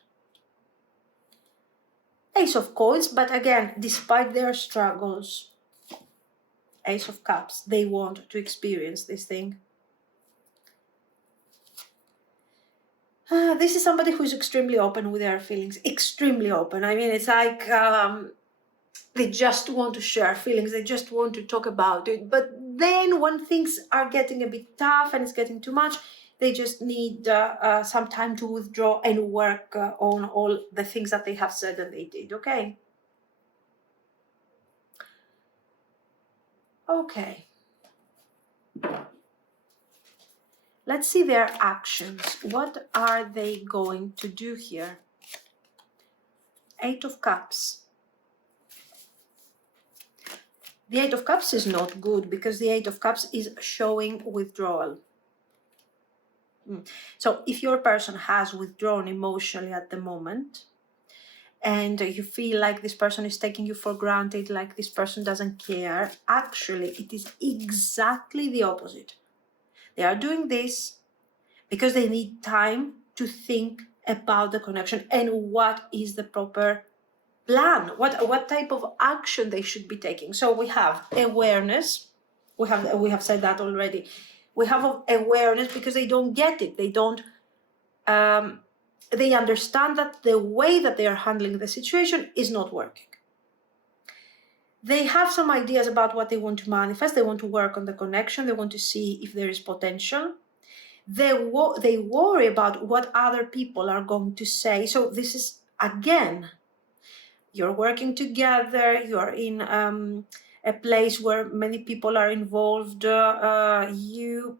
Ace of Coins, but again, despite their struggles, Ace of Cups, they want to experience this thing. This is somebody who is extremely open with their feelings, extremely open. I mean, it's like they just want to share feelings, they just want to talk about it. But then when things are getting a bit tough and it's getting too much, they just need some time to withdraw and work on all the things that they have said and they did, okay? Okay. Let's see their actions. What are they going to do here? Eight of Cups. The Eight of Cups is not good because the Eight of Cups is showing withdrawal. So if your person has withdrawn emotionally at the moment and you feel like this person is taking you for granted, like this person doesn't care, actually it is exactly the opposite. They are doing this because they need time to think about the connection and what is the proper plan, what type of action they should be taking. So we have awareness, We have said that already. We have awareness because they don't get it. They don't. They understand that the way that they are handling the situation is not working. They have some ideas about what they want to manifest. They want to work on the connection. They want to see if there is potential. They worry about what other people are going to say. So this is, again, you're working together. You're in a place where many people are involved. You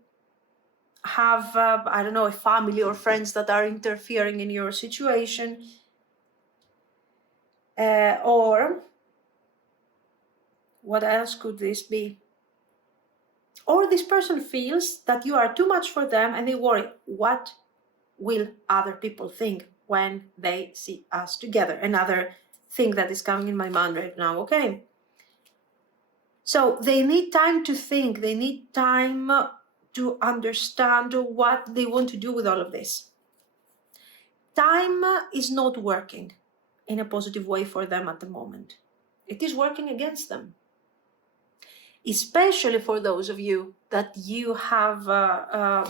have, I don't know, a family or friends that are interfering in your situation. Or what else could this be? Or this person feels that you are too much for them and they worry, what will other people think when they see us together? Another thing that is coming in my mind right now, okay? So they need time to think. They need time to understand what they want to do with all of this. Time is not working in a positive way for them at the moment. It is working against them. Especially for those of you that you have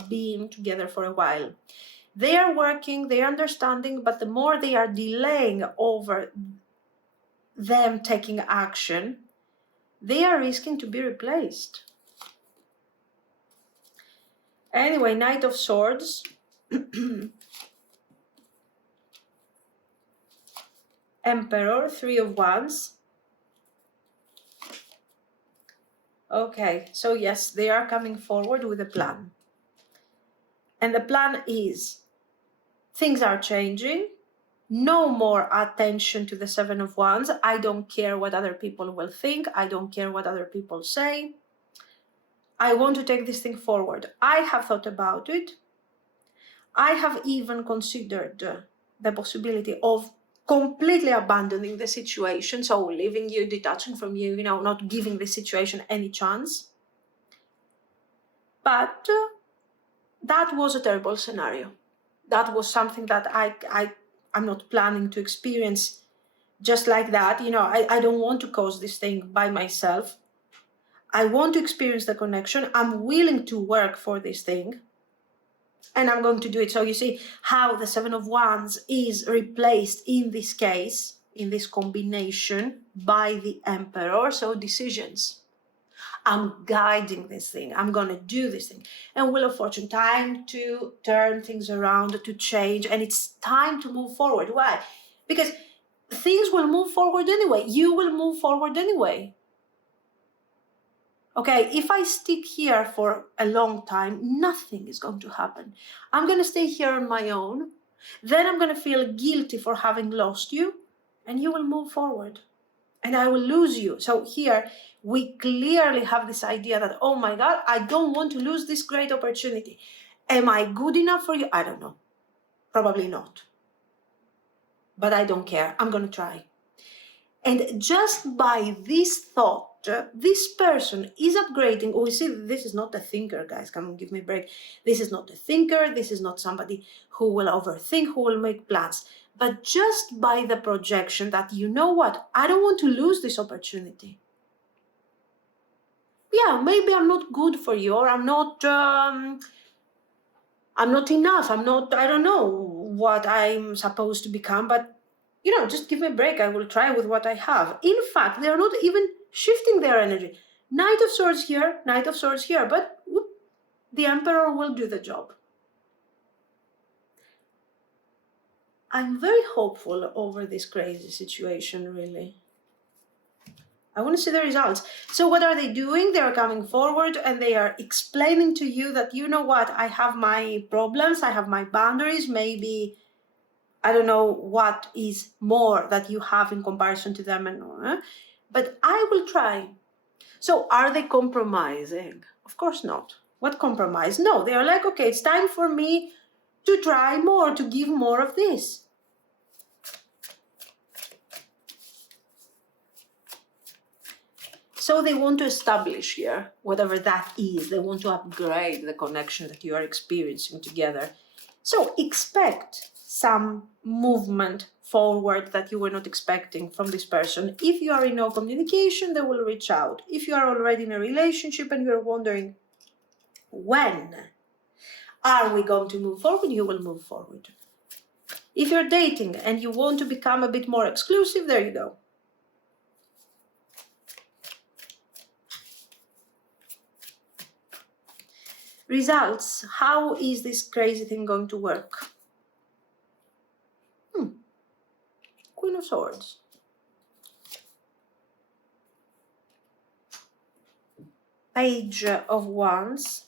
been together for a while. They are working, they are understanding, but the more they are delaying over them taking action, they are risking to be replaced. Anyway, Knight of Swords. Emperor, Three of Wands. Okay, so yes, they are coming forward with a plan. And the plan is, things are changing. No more attention to the Seven of Wands. I don't care what other people will think. I don't care what other people say. I want to take this thing forward. I have thought about it. I have even considered the possibility of completely abandoning the situation, so leaving you, detaching from you, not giving the situation any chance. But that was a terrible scenario. That was something that I'm not planning to experience just like that. I don't want to cause this thing by myself. I want to experience the connection. I'm willing to work for this thing. And I'm going to do it. So you see how the Seven of Wands is replaced in this case, in this combination, by the Emperor. So decisions. I'm guiding this thing. I'm going to do this thing. And Wheel of Fortune, time to turn things around, to change. And it's time to move forward. Why? Because things will move forward anyway. You will move forward anyway. Okay, if I stick here for a long time, nothing is going to happen. I'm going to stay here on my own. Then I'm going to feel guilty for having lost you. And you will move forward. And I will lose you. So here, we clearly have this idea that, oh my God, I don't want to lose this great opportunity. Am I good enough for you? I don't know. Probably not. But I don't care. I'm going to try. And just by this thought, this person is upgrading. Oh, you see, this is not a thinker, guys. Come on, give me a break. This is not a thinker. This is not somebody who will overthink, who will make plans. But just by the projection that, you know what, I don't want to lose this opportunity. Yeah, maybe I'm not good for you, or I'm not enough. I don't know what I'm supposed to become, but just give me a break. I will try with what I have. In fact, they are not even shifting their energy. Knight of Swords here, Knight of Swords here, but whoop, the Emperor will do the job. I'm very hopeful over this crazy situation, really. I want to see the results. So what are they doing? They are coming forward and they are explaining to you that, you know what, I have my problems, I have my boundaries, maybe I don't know what is more that you have in comparison to them, but I will try. So are they compromising? Of course not. What compromise? No, they are like, okay, it's time for me to try more, to give more of this. So they want to establish here, whatever that is. They want to upgrade the connection that you are experiencing together. So expect some movement forward that you were not expecting from this person. If you are in no communication, they will reach out. If you are already in a relationship and you're wondering, when are we going to move forward, you will move forward. If you're dating and you want to become a bit more exclusive, there you go. Results. How is this crazy thing going to work? Queen of Swords. Page of Wands.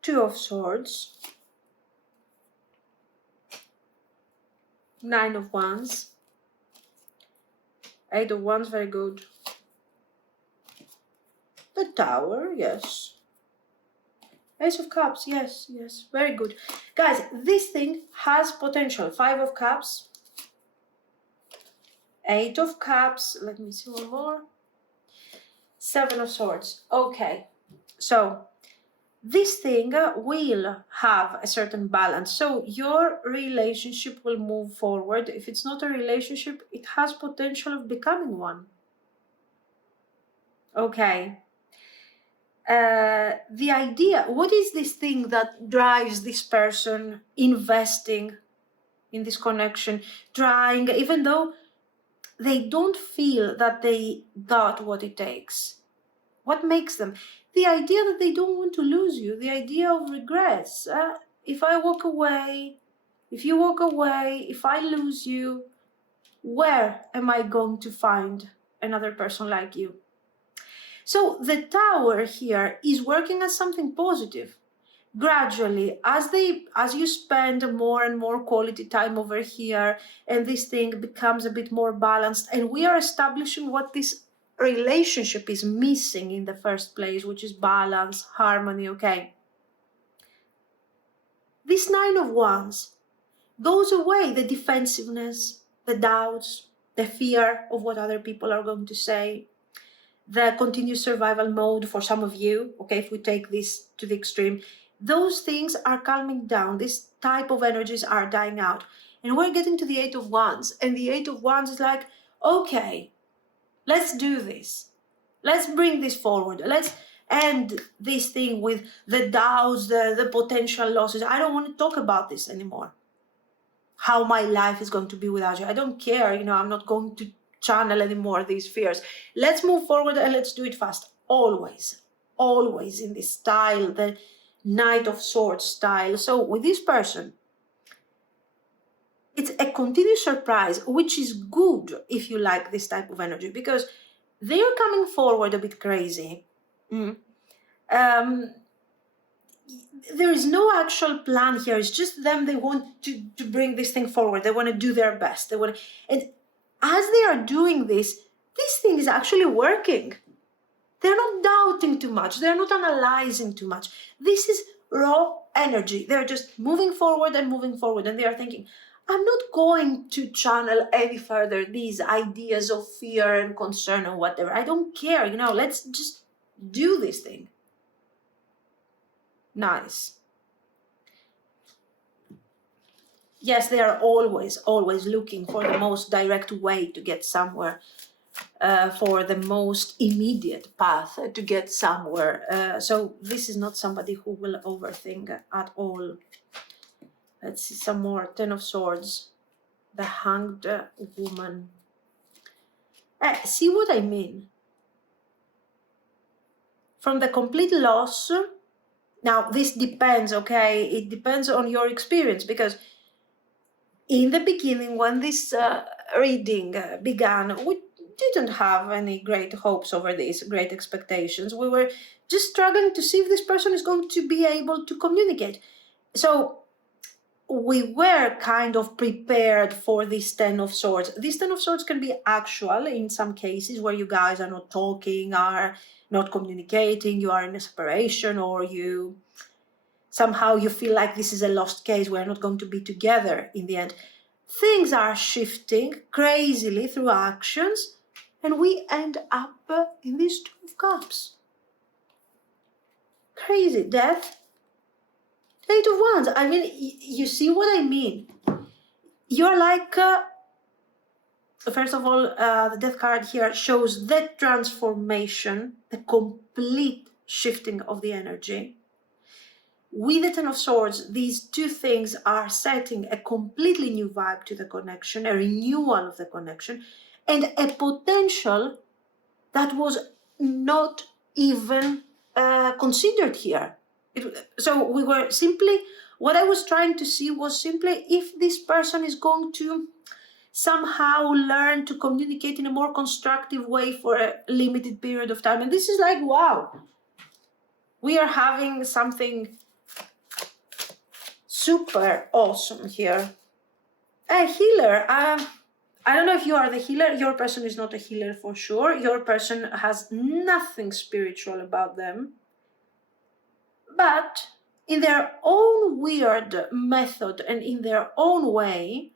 Two of Swords. Nine of Wands. Eight of Wands, very good. The Tower, yes. Ace of Cups, yes, yes, very good. Guys, this thing has potential. Five of Cups. Eight of Cups. Let me see one more. Seven of Swords. Okay, so this thing will have a certain balance. So your relationship will move forward. If it's not a relationship, it has potential of becoming one. Okay. The idea, what is this thing that drives this person investing in this connection, trying, even though they don't feel that they got what it takes? What makes them? The idea that they don't want to lose you, the idea of regrets. If I walk away, if you walk away, if I lose you, where am I going to find another person like you? So the Tower here is working as something positive. Gradually, as you spend more and more quality time over here, and this thing becomes a bit more balanced, and we are establishing what this relationship is missing in the first place, which is balance, harmony, okay? This Nine of Wands goes away, the defensiveness, the doubts, the fear of what other people are going to say, the continuous survival mode for some of you, okay, if we take this to the extreme, those things are calming down. This type of energies are dying out. And we're getting to the Eight of Wands. And the Eight of Wands is like, okay, let's do this. Let's bring this forward. Let's end this thing with the doubts, the potential losses. I don't want to talk about this anymore. How my life is going to be without you. I don't care, I'm not going to channel anymore these fears. Let's move forward and let's do it fast. Always, always in this style, the Knight of Swords style. So with this person, it's a continuous surprise, which is good if you like this type of energy, because they are coming forward a bit crazy. There is no actual plan here. It's just them. They want to bring this thing forward. They want to do their best. And as they are doing this thing is actually working. They're not doubting too much. They're not analyzing too much. This is raw energy. They're just moving forward. And they are thinking, I'm not going to channel any further these ideas of fear and concern or whatever. I don't care. Let's just do this thing. Nice. Yes, they are always looking for the most direct way to get somewhere, for the most immediate path to get somewhere. So this is not somebody who will overthink at all. Let's see some more. Ten of Swords, the Hanged Woman. See what I mean? From the complete loss. Now, this depends, okay? It depends on your experience, because in the beginning, when this reading began, we didn't have any great hopes over this, great expectations. We were just struggling to see if this person is going to be able to communicate. So we were kind of prepared for this Ten of Swords. This Ten of Swords can be actual in some cases where you guys are not talking, are not communicating, you are in a separation, or somehow you feel like this is a lost case, we're not going to be together in the end. Things are shifting crazily through actions, and we end up in this Two of Cups. Crazy. Death. Eight of Wands. I mean, you see what I mean? You're like, first of all, the Death card here shows that transformation, the complete shifting of the energy. With the Ten of Swords, these two things are setting a completely new vibe to the connection, a renewal of the connection, and a potential that was not even considered here. So we were simply, what I was trying to see was simply if this person is going to somehow learn to communicate in a more constructive way for a limited period of time. And this is like, wow, we are having something super awesome here. A healer. I don't know if you are the healer. Your person is not a healer for sure. Your person has nothing spiritual about them. But in their own weird method and in their own way,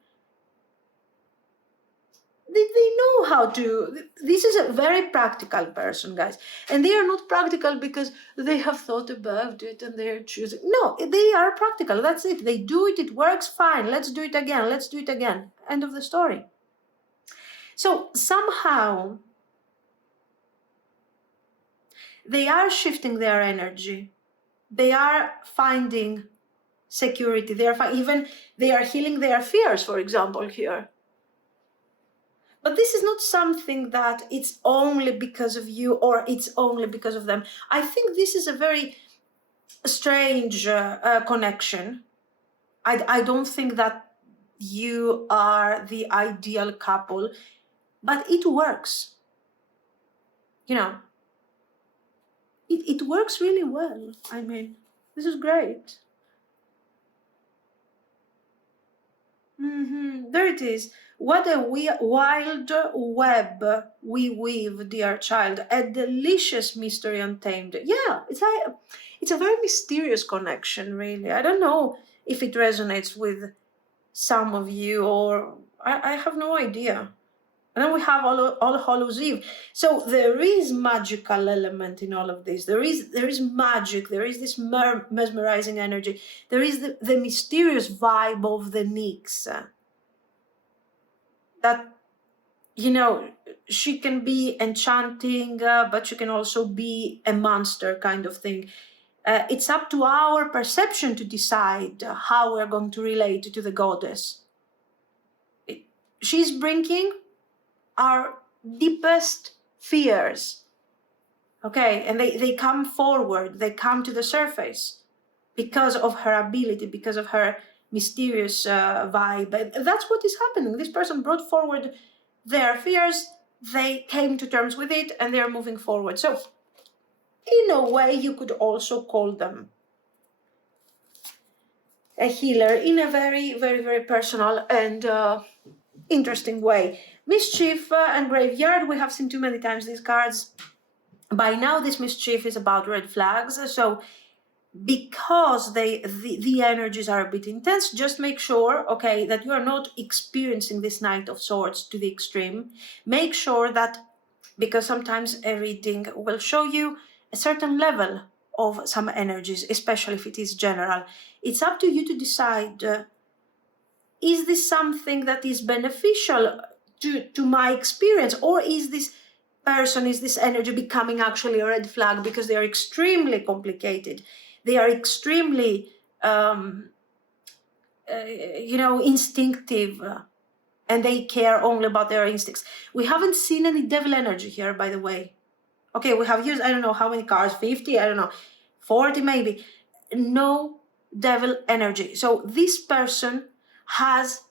they know how to. This is a very practical person, guys. And they are not practical because they have thought about it and they're choosing. No, they are practical. That's it. They do it. It works fine. Let's do it again. Let's do it again. End of the story. So somehow they are shifting their energy. They are finding security. They are healing their fears, for example, here. But this is not something that it's only because of you or it's only because of them. I think this is a very strange connection. I don't think that you are the ideal couple, but it works. You know, it works really well. I mean, this is great. There it is. What a wild web we weave, dear child. A delicious mystery untamed. Yeah, it's a very mysterious connection, really. I don't know if it resonates with some of you, or I have no idea. And then we have All Hallows Eve. So there is magical element in all of this. There is magic. There is this mesmerizing energy. There is the mysterious vibe of the Nyx. That, you know, she can be enchanting, but she can also be a monster kind of thing. It's up to our perception to decide how we're going to relate to the goddess. She's bringing our deepest fears, okay, and they come forward, they come to the surface because of her ability, because of her mysterious vibe. And that's what is happening. This person brought forward their fears, they came to terms with it, and they're moving forward. So in a way you could also call them a healer in a very, very, very personal and interesting way. Mischief and Graveyard, we have seen too many times these cards. By now this Mischief is about red flags, so because the energies are a bit intense, just make sure, okay, that you are not experiencing this Knight of Swords to the extreme. Make sure that, because sometimes a reading will show you a certain level of some energies, especially if it is general. It's up to you to decide, is this something that is beneficial to my experience, or is this energy becoming actually a red flag because they are extremely complicated, they are extremely instinctive, and they care only about their instincts. We haven't seen any devil energy here, by the way. Okay, we have used, I don't know how many cards, 50, I don't know, 40 maybe. No devil energy. So this person has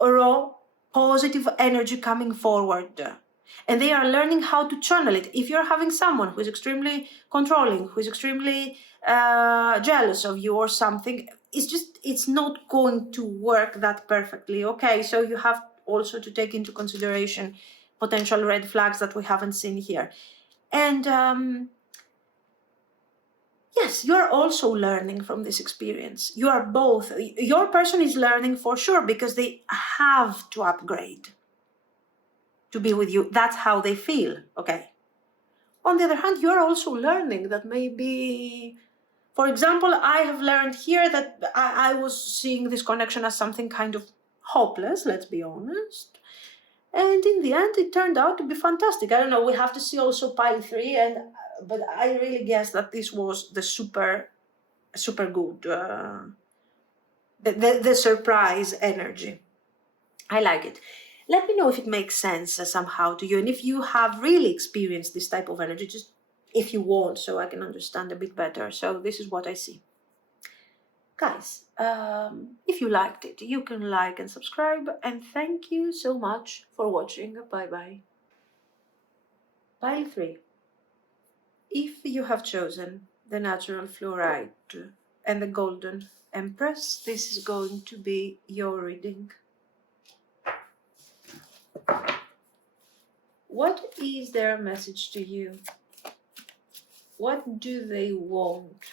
a raw positive energy coming forward, and they are learning how to channel it. If you're having someone who is extremely controlling, who is extremely jealous of you or something, it's not going to work that perfectly. Okay, so you have also to take into consideration potential red flags that we haven't seen here. And yes, you are also learning from this experience. You are both. Your person is learning for sure because they have to upgrade to be with you. That's how they feel, okay? On the other hand, you are also learning that maybe For example, I have learned here that I was seeing this connection as something kind of hopeless, let's be honest. And in the end, it turned out to be fantastic. I don't know, we have to see also pile 3, but I really guess that this was the super good, the surprise energy. I like it. Let me know if it makes sense somehow to you, and if you have really experienced this type of energy, just if you want, so I can understand a bit better. So this is what I see. Guys, if you liked it, you can like and subscribe, and thank you so much for watching. Bye bye. Pile 3. If you have chosen the Natural Fluorite and the Golden Empress, this is going to be your reading. What is their message to you? What do they want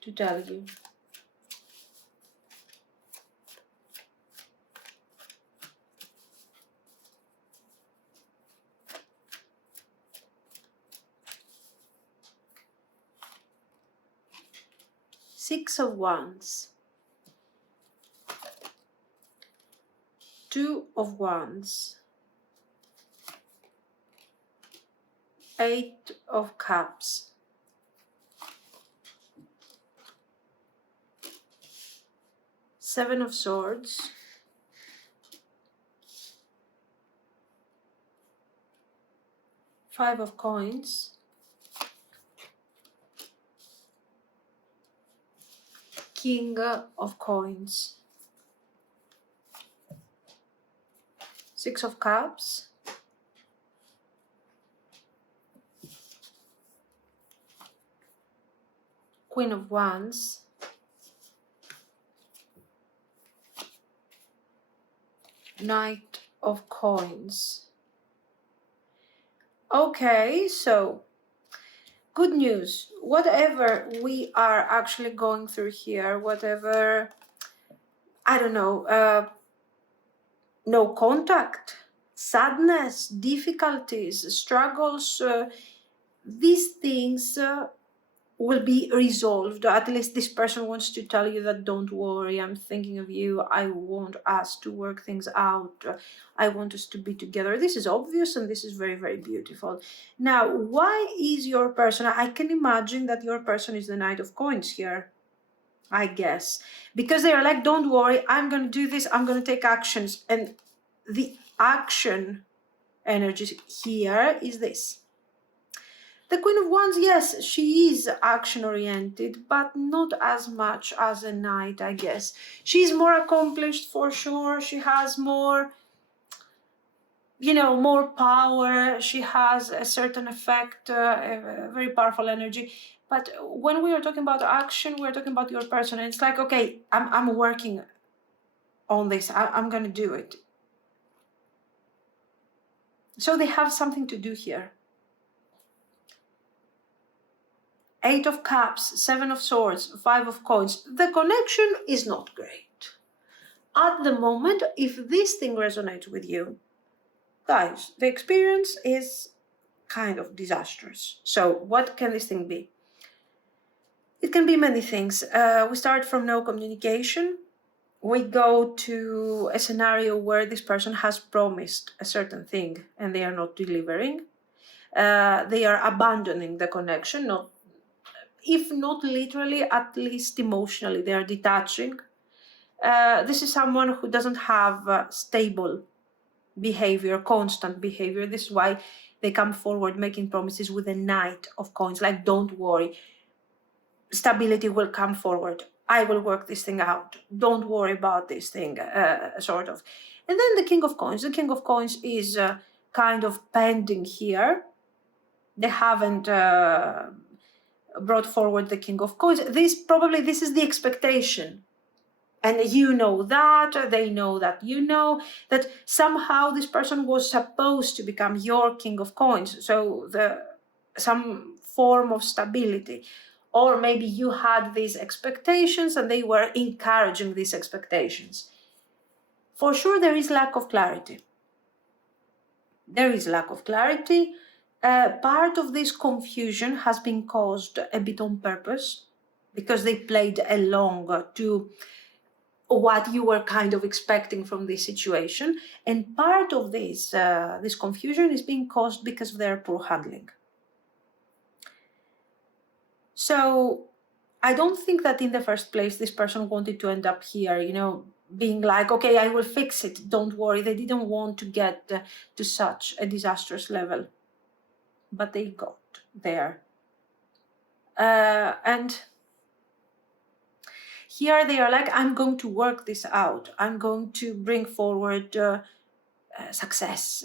to tell you? Six of Wands, Two of Wands, Eight of Cups, Seven of Swords, Five of Coins, King of Coins, Six of Cups, Queen of Wands, Knight of Coins. Okay, so good news. Whatever we are actually going through here, whatever, I don't know, no contact, sadness, difficulties, struggles, these things will be resolved. At least this person wants to tell you that don't worry, I'm thinking of you, I want us to work things out, I want us to be together. This is obvious and this is very, very beautiful. Now, why is your person, I can imagine that your person is the Knight of Coins here, I guess, because they are like, don't worry, I'm going to do this, I'm going to take actions. And the action energy here is this. The Queen of Wands, yes, she is action-oriented, but not as much as a knight, I guess. She's more accomplished for sure. She has more, more power. She has a certain effect, a very powerful energy. But when we are talking about action, we're talking about your person. And it's like, okay, I'm working on this. I'm going to do it. So they have something to do here. Eight of Cups, Seven of Swords, Five of Coins. The connection is not great. At the moment, if this thing resonates with you, guys, the experience is kind of disastrous. So what can this thing be? It can be many things. We start from no communication. We go to a scenario where this person has promised a certain thing and they are not delivering. They are abandoning the connection, if not literally, at least emotionally, they are detaching. This is someone who doesn't have stable behavior, constant behavior. This is why they come forward making promises with a Knight of Coins, like, don't worry, stability will come forward. I will work this thing out. Don't worry about this thing, sort of. And then the King of Coins. The King of Coins is kind of pending here. They haven't brought forward the King of Coins. This is the expectation. And you know that, they know that you know, that somehow this person was supposed to become your King of Coins. So some form of stability. Or maybe you had these expectations and they were encouraging these expectations. For sure, there is lack of clarity. There is lack of clarity. Part of this confusion has been caused a bit on purpose because they played along to what you were kind of expecting from this situation, and part of this this confusion is being caused because of their poor handling. So I don't think that in the first place this person wanted to end up here, you know, being like, okay, I will fix it, don't worry. They didn't want to get to such a disastrous level, but they got there. And here they are like, I'm going to work this out. I'm going to bring forward success,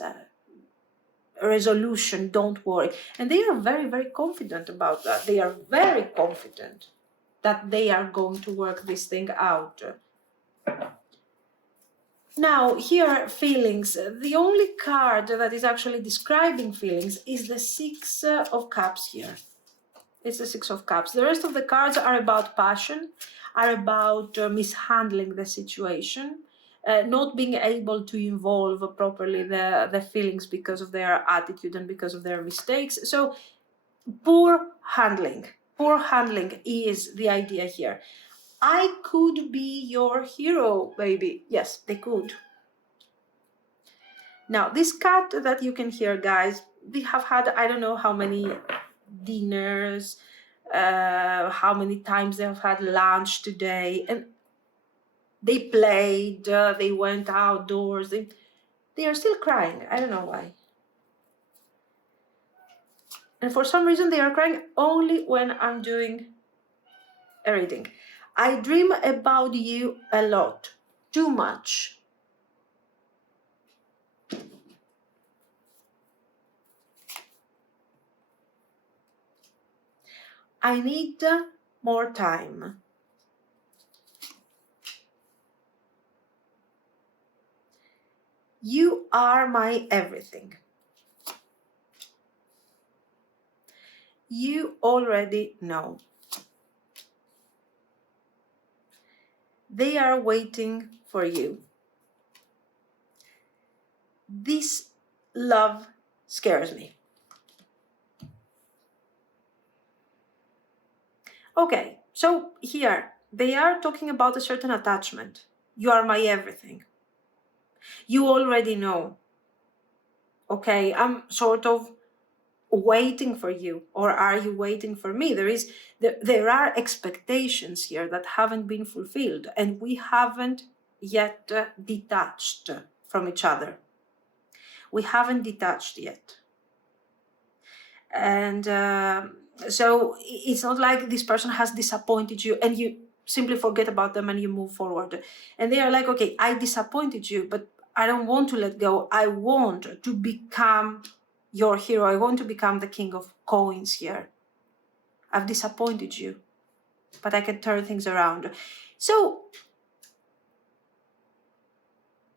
resolution, don't worry. And they are very, very confident about that. They are very confident that they are going to work this thing out. Now, here, feelings. The only card that is actually describing feelings is the Six of Cups here. It's the Six of Cups. The rest of the cards are about passion, are about mishandling the situation, not being able to involve properly the feelings because of their attitude and because of their mistakes. So poor handling is the idea here. I could be your hero, baby. Yes, they could. Now, this cat that you can hear, guys, we have had, I don't know how many dinners, how many times they have had lunch today, and they played, they went outdoors, they are still crying. I don't know why. And for some reason they are crying only when I'm doing a reading. I dream about you a lot, too much. I need more time. You are my everything. You already know. They are waiting for you. This love scares me. Okay, so here they are talking about a certain attachment. You are my everything. You already know. Okay, I'm sort of waiting for you, or are you waiting for me? There are expectations here that haven't been fulfilled, and we haven't yet detached from each other. We haven't detached yet. And so it's not like this person has disappointed you and you simply forget about them and you move forward. And they are like, okay, I disappointed you, but I don't want to let go. I want to become your hero. I want to become the king of coins here. I've disappointed you, but I can turn things around. So,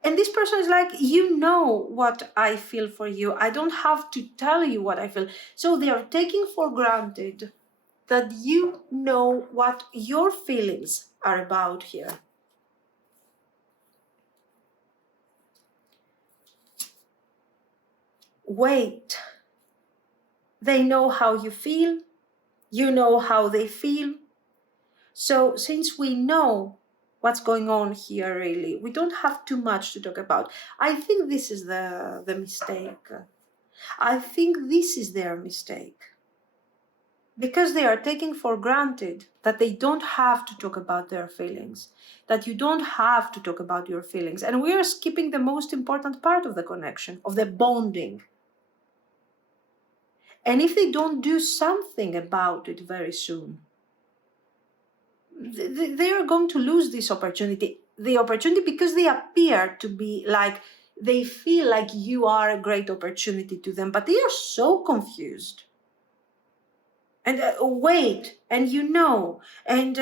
and this person is like, you know what I feel for you. I don't have to tell you what I feel. So they are taking for granted that you know what your feelings are about here. Wait. They know how you feel. You know how they feel. So since we know what's going on here, really, we don't have too much to talk about. I think this is the mistake. I think this is their mistake. Because they are taking for granted that they don't have to talk about their feelings, that you don't have to talk about your feelings. And we are skipping the most important part of the connection, of the bonding. And if they don't do something about it very soon, they are going to lose this opportunity. The opportunity because they appear to be like, they feel like you are a great opportunity to them, but they are so confused. And wait, and you know, and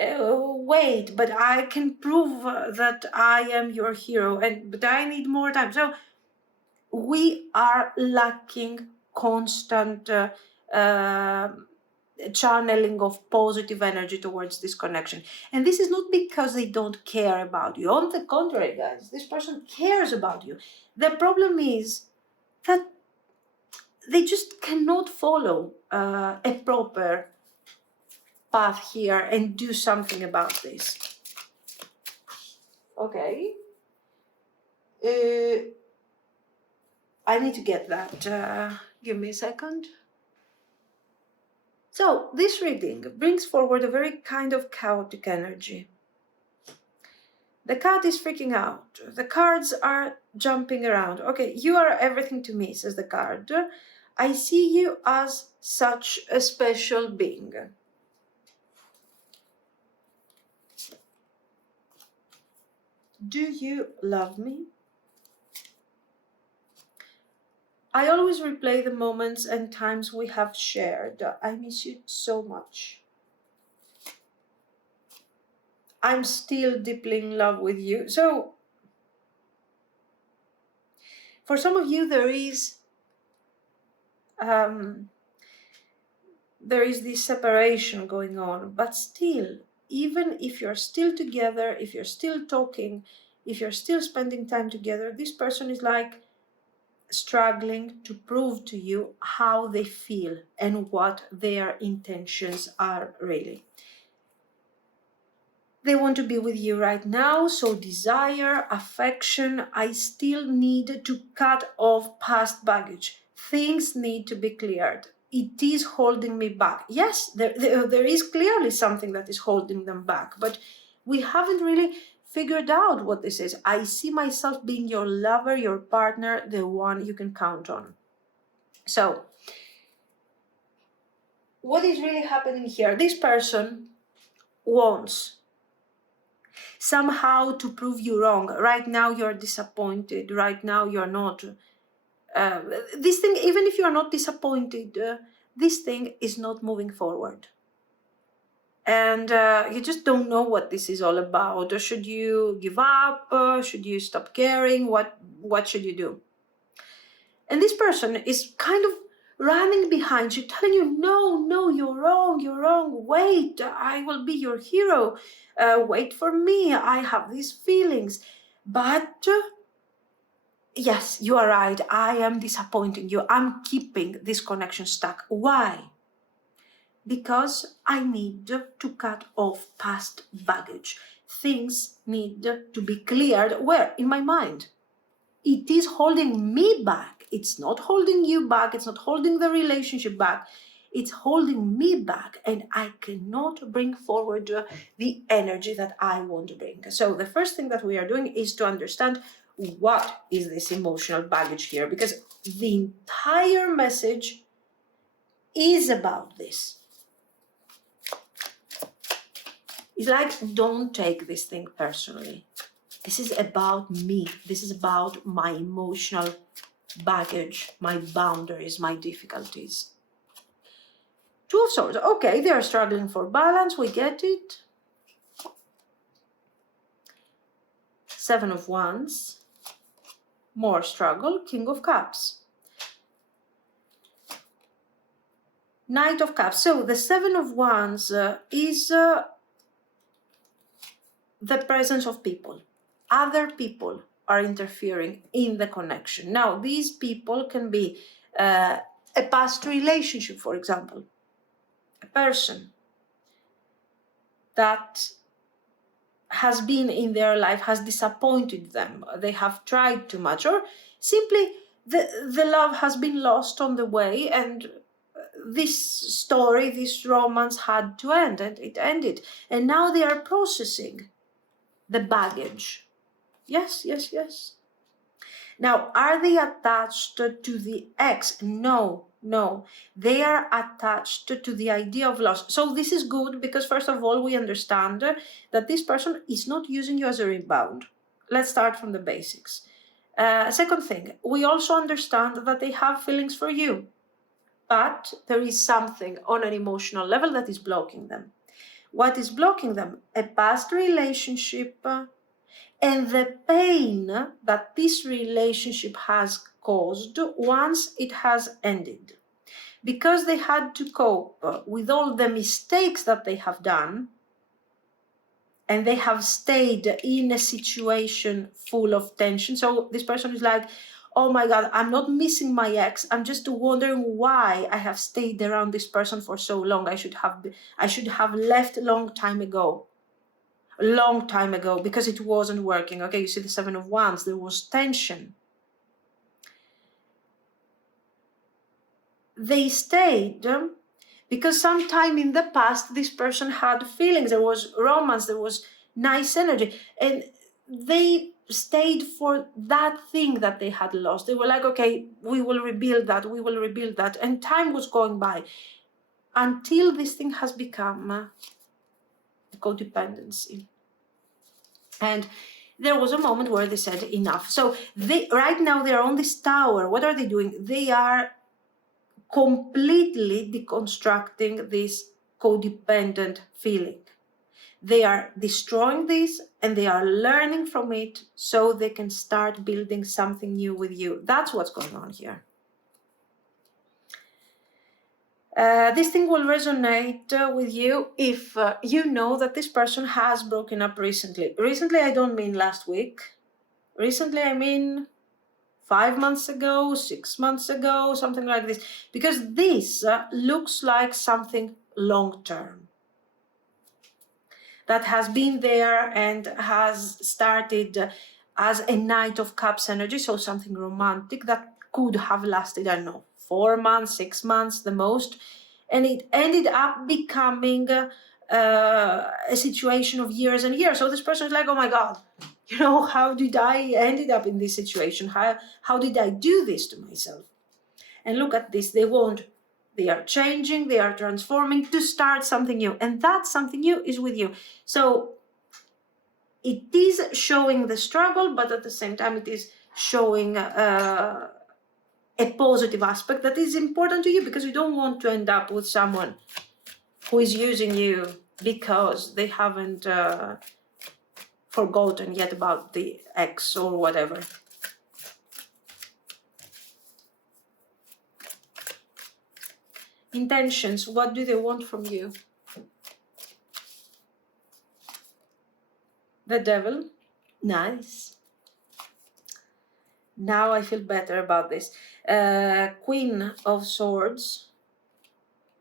wait, but I can prove that I am your hero, but I need more time. So we are lacking constant channeling of positive energy towards this connection. And this is not because they don't care about you. On the contrary, guys, this person cares about you. The problem is that they just cannot follow a proper path here and do something about this. Okay. I need to get that. Give me a second. So this reading brings forward a very kind of chaotic energy. The cat is freaking out. The cards are jumping around. Okay, you are everything to me, says the card. I see you as such a special being. Do you love me? I always replay the moments and times we have shared. I miss you so much. I'm still deeply in love with you. So, for some of you, there is this separation going on, but still, even if you're still together, if you're still talking, if you're still spending time together, this person is like struggling to prove to you how they feel and what their intentions are really. They want to be with you right now, so desire, affection, I still need to cut off past baggage. Things need to be cleared. It is holding me back. Yes, there is clearly something that is holding them back, but we haven't really figured out what this is. I see myself being your lover, your partner, the one you can count on. So, what is really happening here? This person wants somehow to prove you wrong. Right now you're disappointed. Right now you're not. This thing, even if you're not disappointed, this thing is not moving forward. And you just don't know what this is all about. Should you give up? Should you stop caring? What should you do? And this person is kind of running behind you, telling you, no, you're wrong, wait, I will be your hero, wait for me, I have these feelings. But yes, you are right, I am disappointing you, I'm keeping this connection stuck. Why? Because I need to cut off past baggage. Things need to be cleared. Where? In my mind. It is holding me back. It's not holding you back. It's not holding the relationship back. It's holding me back, and I cannot bring forward the energy that I want to bring. So the first thing that we are doing is to understand what is this emotional baggage here, because the entire message is about this. It's like, don't take this thing personally. This is about me. This is about my emotional baggage, my boundaries, my difficulties. Two of Swords. Okay, they are struggling for balance. We get it. Seven of Wands. More struggle. King of Cups. Knight of Cups. So the Seven of Wands is the presence of people. Other people are interfering in the connection. Now, these people can be a past relationship, for example. A person that has been in their life, has disappointed them. They have tried too much, or simply the love has been lost on the way, and this story, this romance had to end, and it ended. And now they are processing the baggage. Yes. Now, are they attached to the ex? No. They are attached to the idea of loss. So this is good because, first of all, we understand that this person is not using you as a rebound. Let's start from the basics. Second thing, we also understand that they have feelings for you, but there is something on an emotional level that is blocking them. What is blocking them? A past relationship and the pain that this relationship has caused once it has ended. Because they had to cope with all the mistakes that they have done, and they have stayed in a situation full of tension. So this person is like, oh my God, I'm not missing my ex. I'm just wondering why I have stayed around this person for so long. I should have left a long time ago, because it wasn't working. Okay, you see the Seven of Wands, there was tension. They stayed because sometime in the past this person had feelings, there was romance, there was nice energy, and they stayed for that thing that they had lost. They were like, okay, we will rebuild that, and time was going by until this thing has become a codependency. And there was a moment where they said enough. So right now they're on this tower. What are they doing? They are completely deconstructing this codependent feeling. They are destroying this and they are learning from it so they can start building something new with you. That's what's going on here. This thing will resonate with you if you know that this person has broken up recently. Recently, I don't mean last week. Recently, I mean 5 months ago, 6 months ago, something like this. Because this looks like something long-term that has been there and has started as a Knight of Cups energy, so something romantic that could have lasted, I don't know, 4 months, 6 months the most, and it ended up becoming a situation of years and years. So this person is like, oh my God, you know, how did I ended up in this situation? How did I do this to myself? And look at this, they are changing, they are transforming to start something new, and that something new is with you. So it is showing the struggle, but at the same time it is showing a positive aspect that is important to you, because you don't want to end up with someone who is using you because they haven't forgotten yet about the ex or whatever. Intentions, what do they want from you? The Devil, nice. Now I feel better about this. Queen of Swords,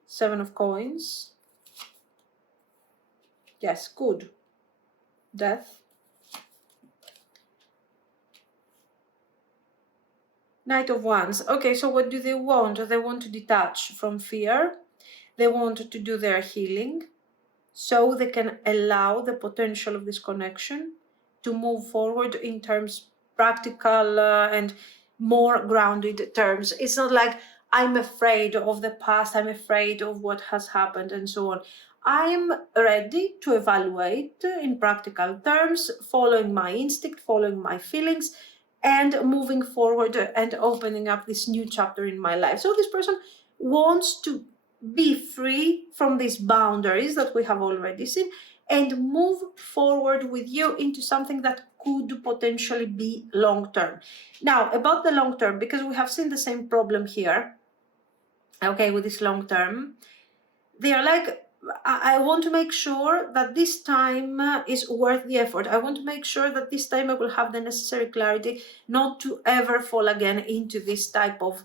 Seven of Coins. Yes, good. Death. Knight of Wands. Okay, so what do they want? They want to detach from fear. They want to do their healing so they can allow the potential of this connection to move forward in terms practical and more grounded terms. It's not like I'm afraid of the past, I'm afraid of what has happened and so on. I'm ready to evaluate in practical terms, following my instinct, following my feelings, and moving forward and opening up this new chapter in my life. So this person wants to be free from these boundaries that we have already seen and move forward with you into something that could potentially be long-term. Now, about the long-term, because we have seen the same problem here, okay, with this long-term, they are like, I want to make sure that this time is worth the effort. I want to make sure that this time I will have the necessary clarity not to ever fall again into this type of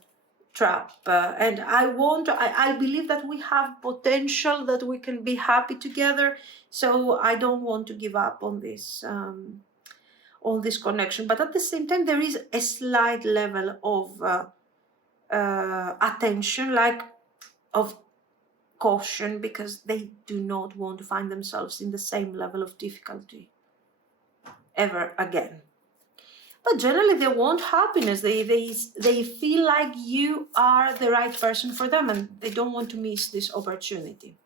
trap. And I believe that we have potential, that we can be happy together. So I don't want to give up on this connection. But at the same time, there is a slight level of attention, like of caution, because they do not want to find themselves in the same level of difficulty ever again. But generally they want happiness. They feel like you are the right person for them and they don't want to miss this opportunity.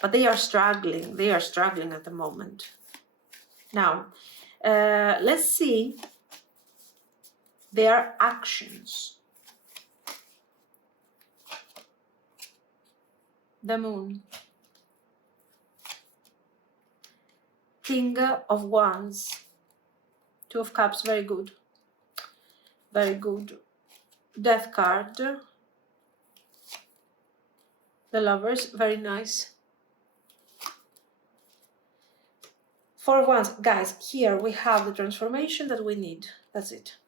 But they are struggling. They are struggling at the moment. Now, let's see their actions. The Moon. King of Wands. Two of Cups, very good. Very good. Death card. The Lovers, very nice. Four of Wands. Guys, here we have the transformation that we need. That's it.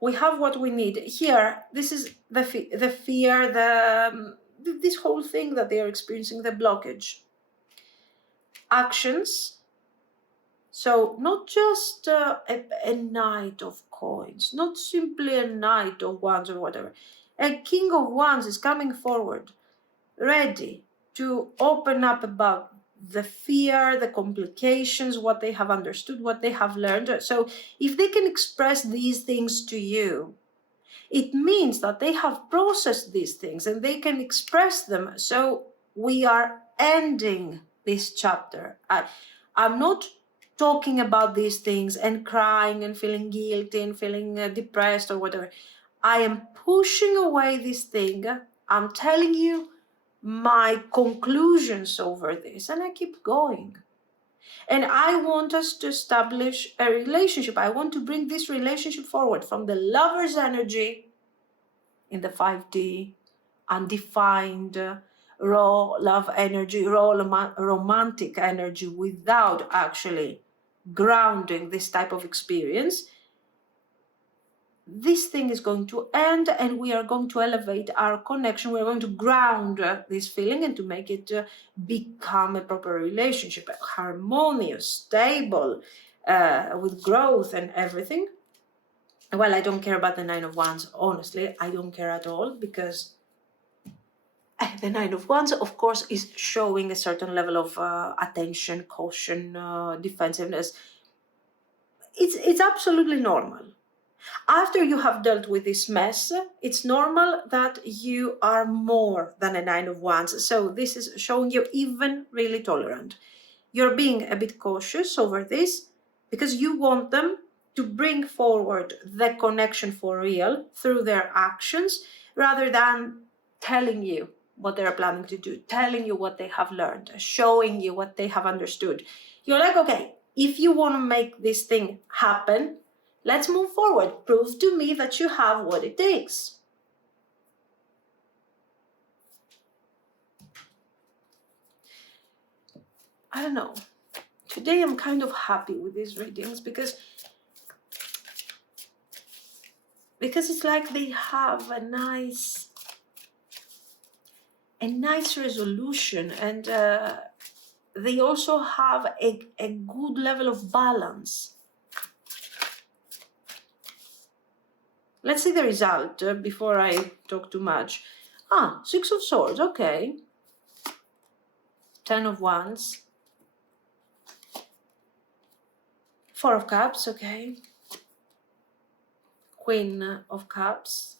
we have what we need. Here, this is the fear, this whole thing that they are experiencing, the blockage. Actions. So not just a knight of coins, not simply a knight of wands or whatever. A king of wands is coming forward, ready to open up about the fear, the complications, what they have understood, what they have learned. So if they can express these things to you, it means that they have processed these things and they can express them. So we are ending this chapter. I'm not talking about these things and crying and feeling guilty and feeling depressed or whatever. I am pushing away this thing. I'm telling you my conclusions over this, and I keep going. And I want us to establish a relationship. I want to bring this relationship forward from the lover's energy in the 5D, undefined, raw love energy, raw romantic energy, without actually grounding this type of experience. This thing is going to end, and we are going to elevate our connection. We're going to ground this feeling and to make it become a proper relationship, harmonious, stable, with growth and everything. Well, I don't care about the Nine of Wands. Honestly, I don't care at all, because the Nine of Wands, of course, is showing a certain level of attention, caution, defensiveness. It's absolutely normal. After you have dealt with this mess, it's normal that you are more than a Nine of Wands. So this is showing you even really tolerant. You're being a bit cautious over this because you want them to bring forward the connection for real through their actions, rather than telling you what they're planning to do, telling you what they have learned, showing you what they have understood. You're like, okay, if you want to make this thing happen, let's move forward. Prove to me that you have what it takes. I don't know. Today I'm kind of happy with these readings because it's like they have a nice resolution, and they also have a good level of balance. Let's see the result before I talk too much. Six of Swords, okay. 10 of Wands. 4 of Cups, okay. Queen of Cups.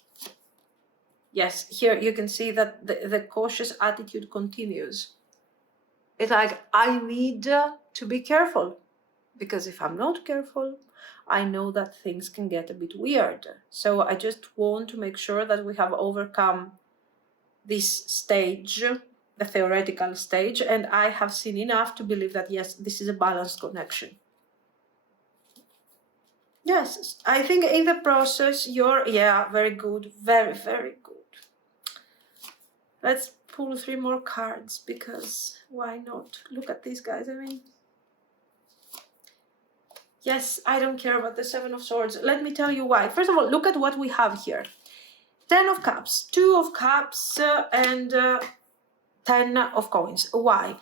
Yes, here you can see that the cautious attitude continues. It's like, I need to be careful, because if I'm not careful, I know that things can get a bit weird. So I just want to make sure that we have overcome this stage, the theoretical stage, and I have seen enough to believe that, yes, this is a balanced connection. Yes, I think in the process you're, very good, very, very good. Let's pull 3 more cards, because why not? Look at these guys, I mean. Yes, I don't care about the 7 of Swords. Let me tell you why. First of all, look at what we have here. 10 of Cups, 2 of Cups, and 10 of Coins. Why?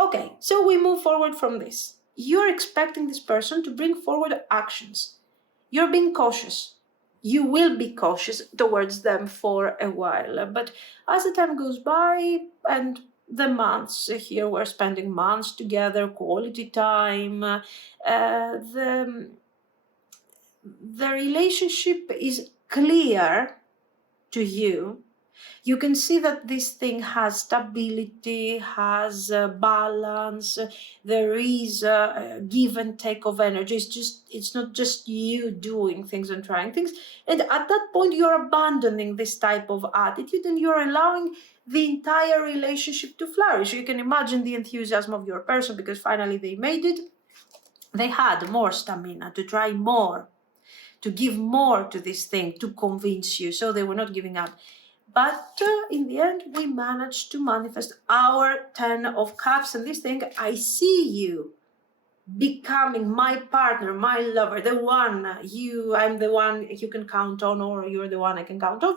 Okay, so we move forward from this. You're expecting this person to bring forward actions. You're being cautious. You will be cautious towards them for a while. But as the time goes by, and the months here, we're spending months together, quality time, the relationship is clear to you. You can see that this thing has stability, has balance. There is a give and take of energy. It's not just you doing things and trying things. And at that point, you're abandoning this type of attitude, and you're allowing the entire relationship to flourish. You can imagine the enthusiasm of your person, because finally they made it. They had more stamina to try more, to give more to this thing, to convince you. So they were not giving up. But in the end, we managed to manifest our 10 of Cups. And this thing, I see you becoming my partner, my lover, the one I'm the one you can count on, or you're the one I can count on,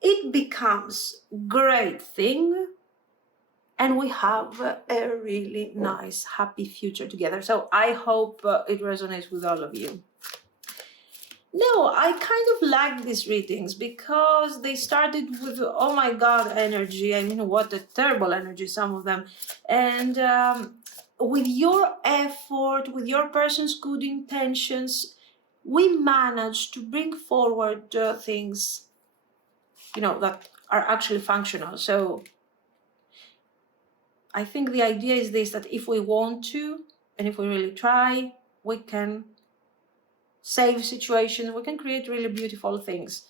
it becomes great thing, and we have a really nice, happy future together. So I hope it resonates with all of you. No, I kind of like these readings because they started with, oh my God, energy. I mean, what a terrible energy, some of them. And with your effort, with your person's good intentions, we managed to bring forward things, that are actually functional. So I think the idea is this, that if we want to, and if we really try, we can save situations, we can create really beautiful things.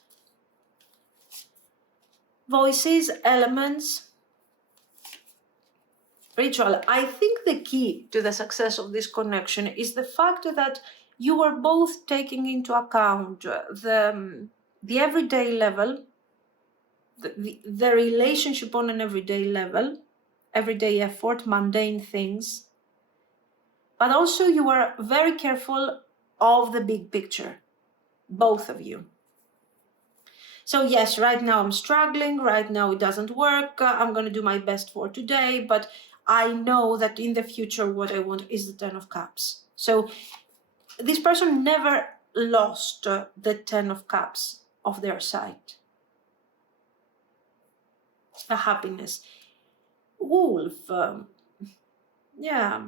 Voices, elements, ritual. I think the key to the success of this connection is the fact that you are both taking into account the everyday level, the relationship on an everyday level, everyday effort, mundane things, but also you are very careful of the big picture, both of you. So yes, right now I'm struggling, right now it doesn't work, I'm going to do my best for today, but I know that in the future what I want is the 10 of Cups. So this person never lost the 10 of Cups of their sight. The happiness. Wolf. Yeah.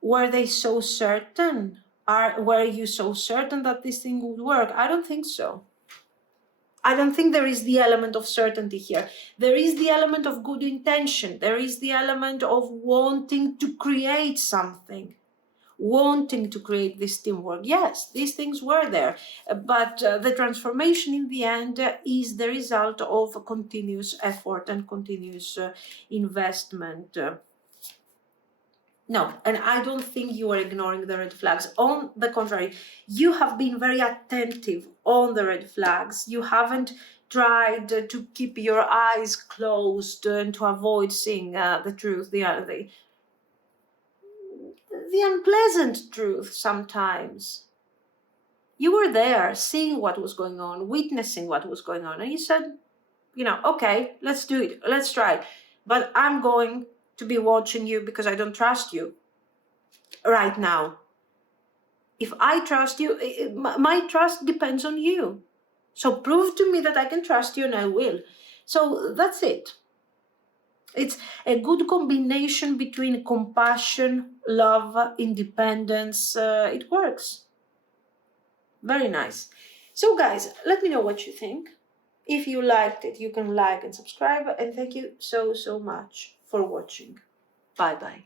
Were they so certain? Were you so certain that this thing would work? I don't think so. I don't think there is the element of certainty here. There is the element of good intention. There is the element of wanting to create something, wanting to create this teamwork. Yes, these things were there, but the transformation in the end is the result of continuous effort and continuous investment. No, and I don't think you are ignoring the red flags. On the contrary, you have been very attentive on the red flags. You haven't tried to keep your eyes closed and to avoid seeing the truth, the unpleasant truth sometimes. You were there, seeing what was going on, witnessing what was going on, and you said, okay, let's do it, let's try. But I'm going to be watching you because I don't trust you right now. If I trust you, my trust depends on you. So prove to me that I can trust you, and I will. So that's it. It's a good combination between compassion, love, independence. It works. Very nice. So guys, let me know what you think. If you liked it, you can like and subscribe. And thank you so much for watching. Bye-bye.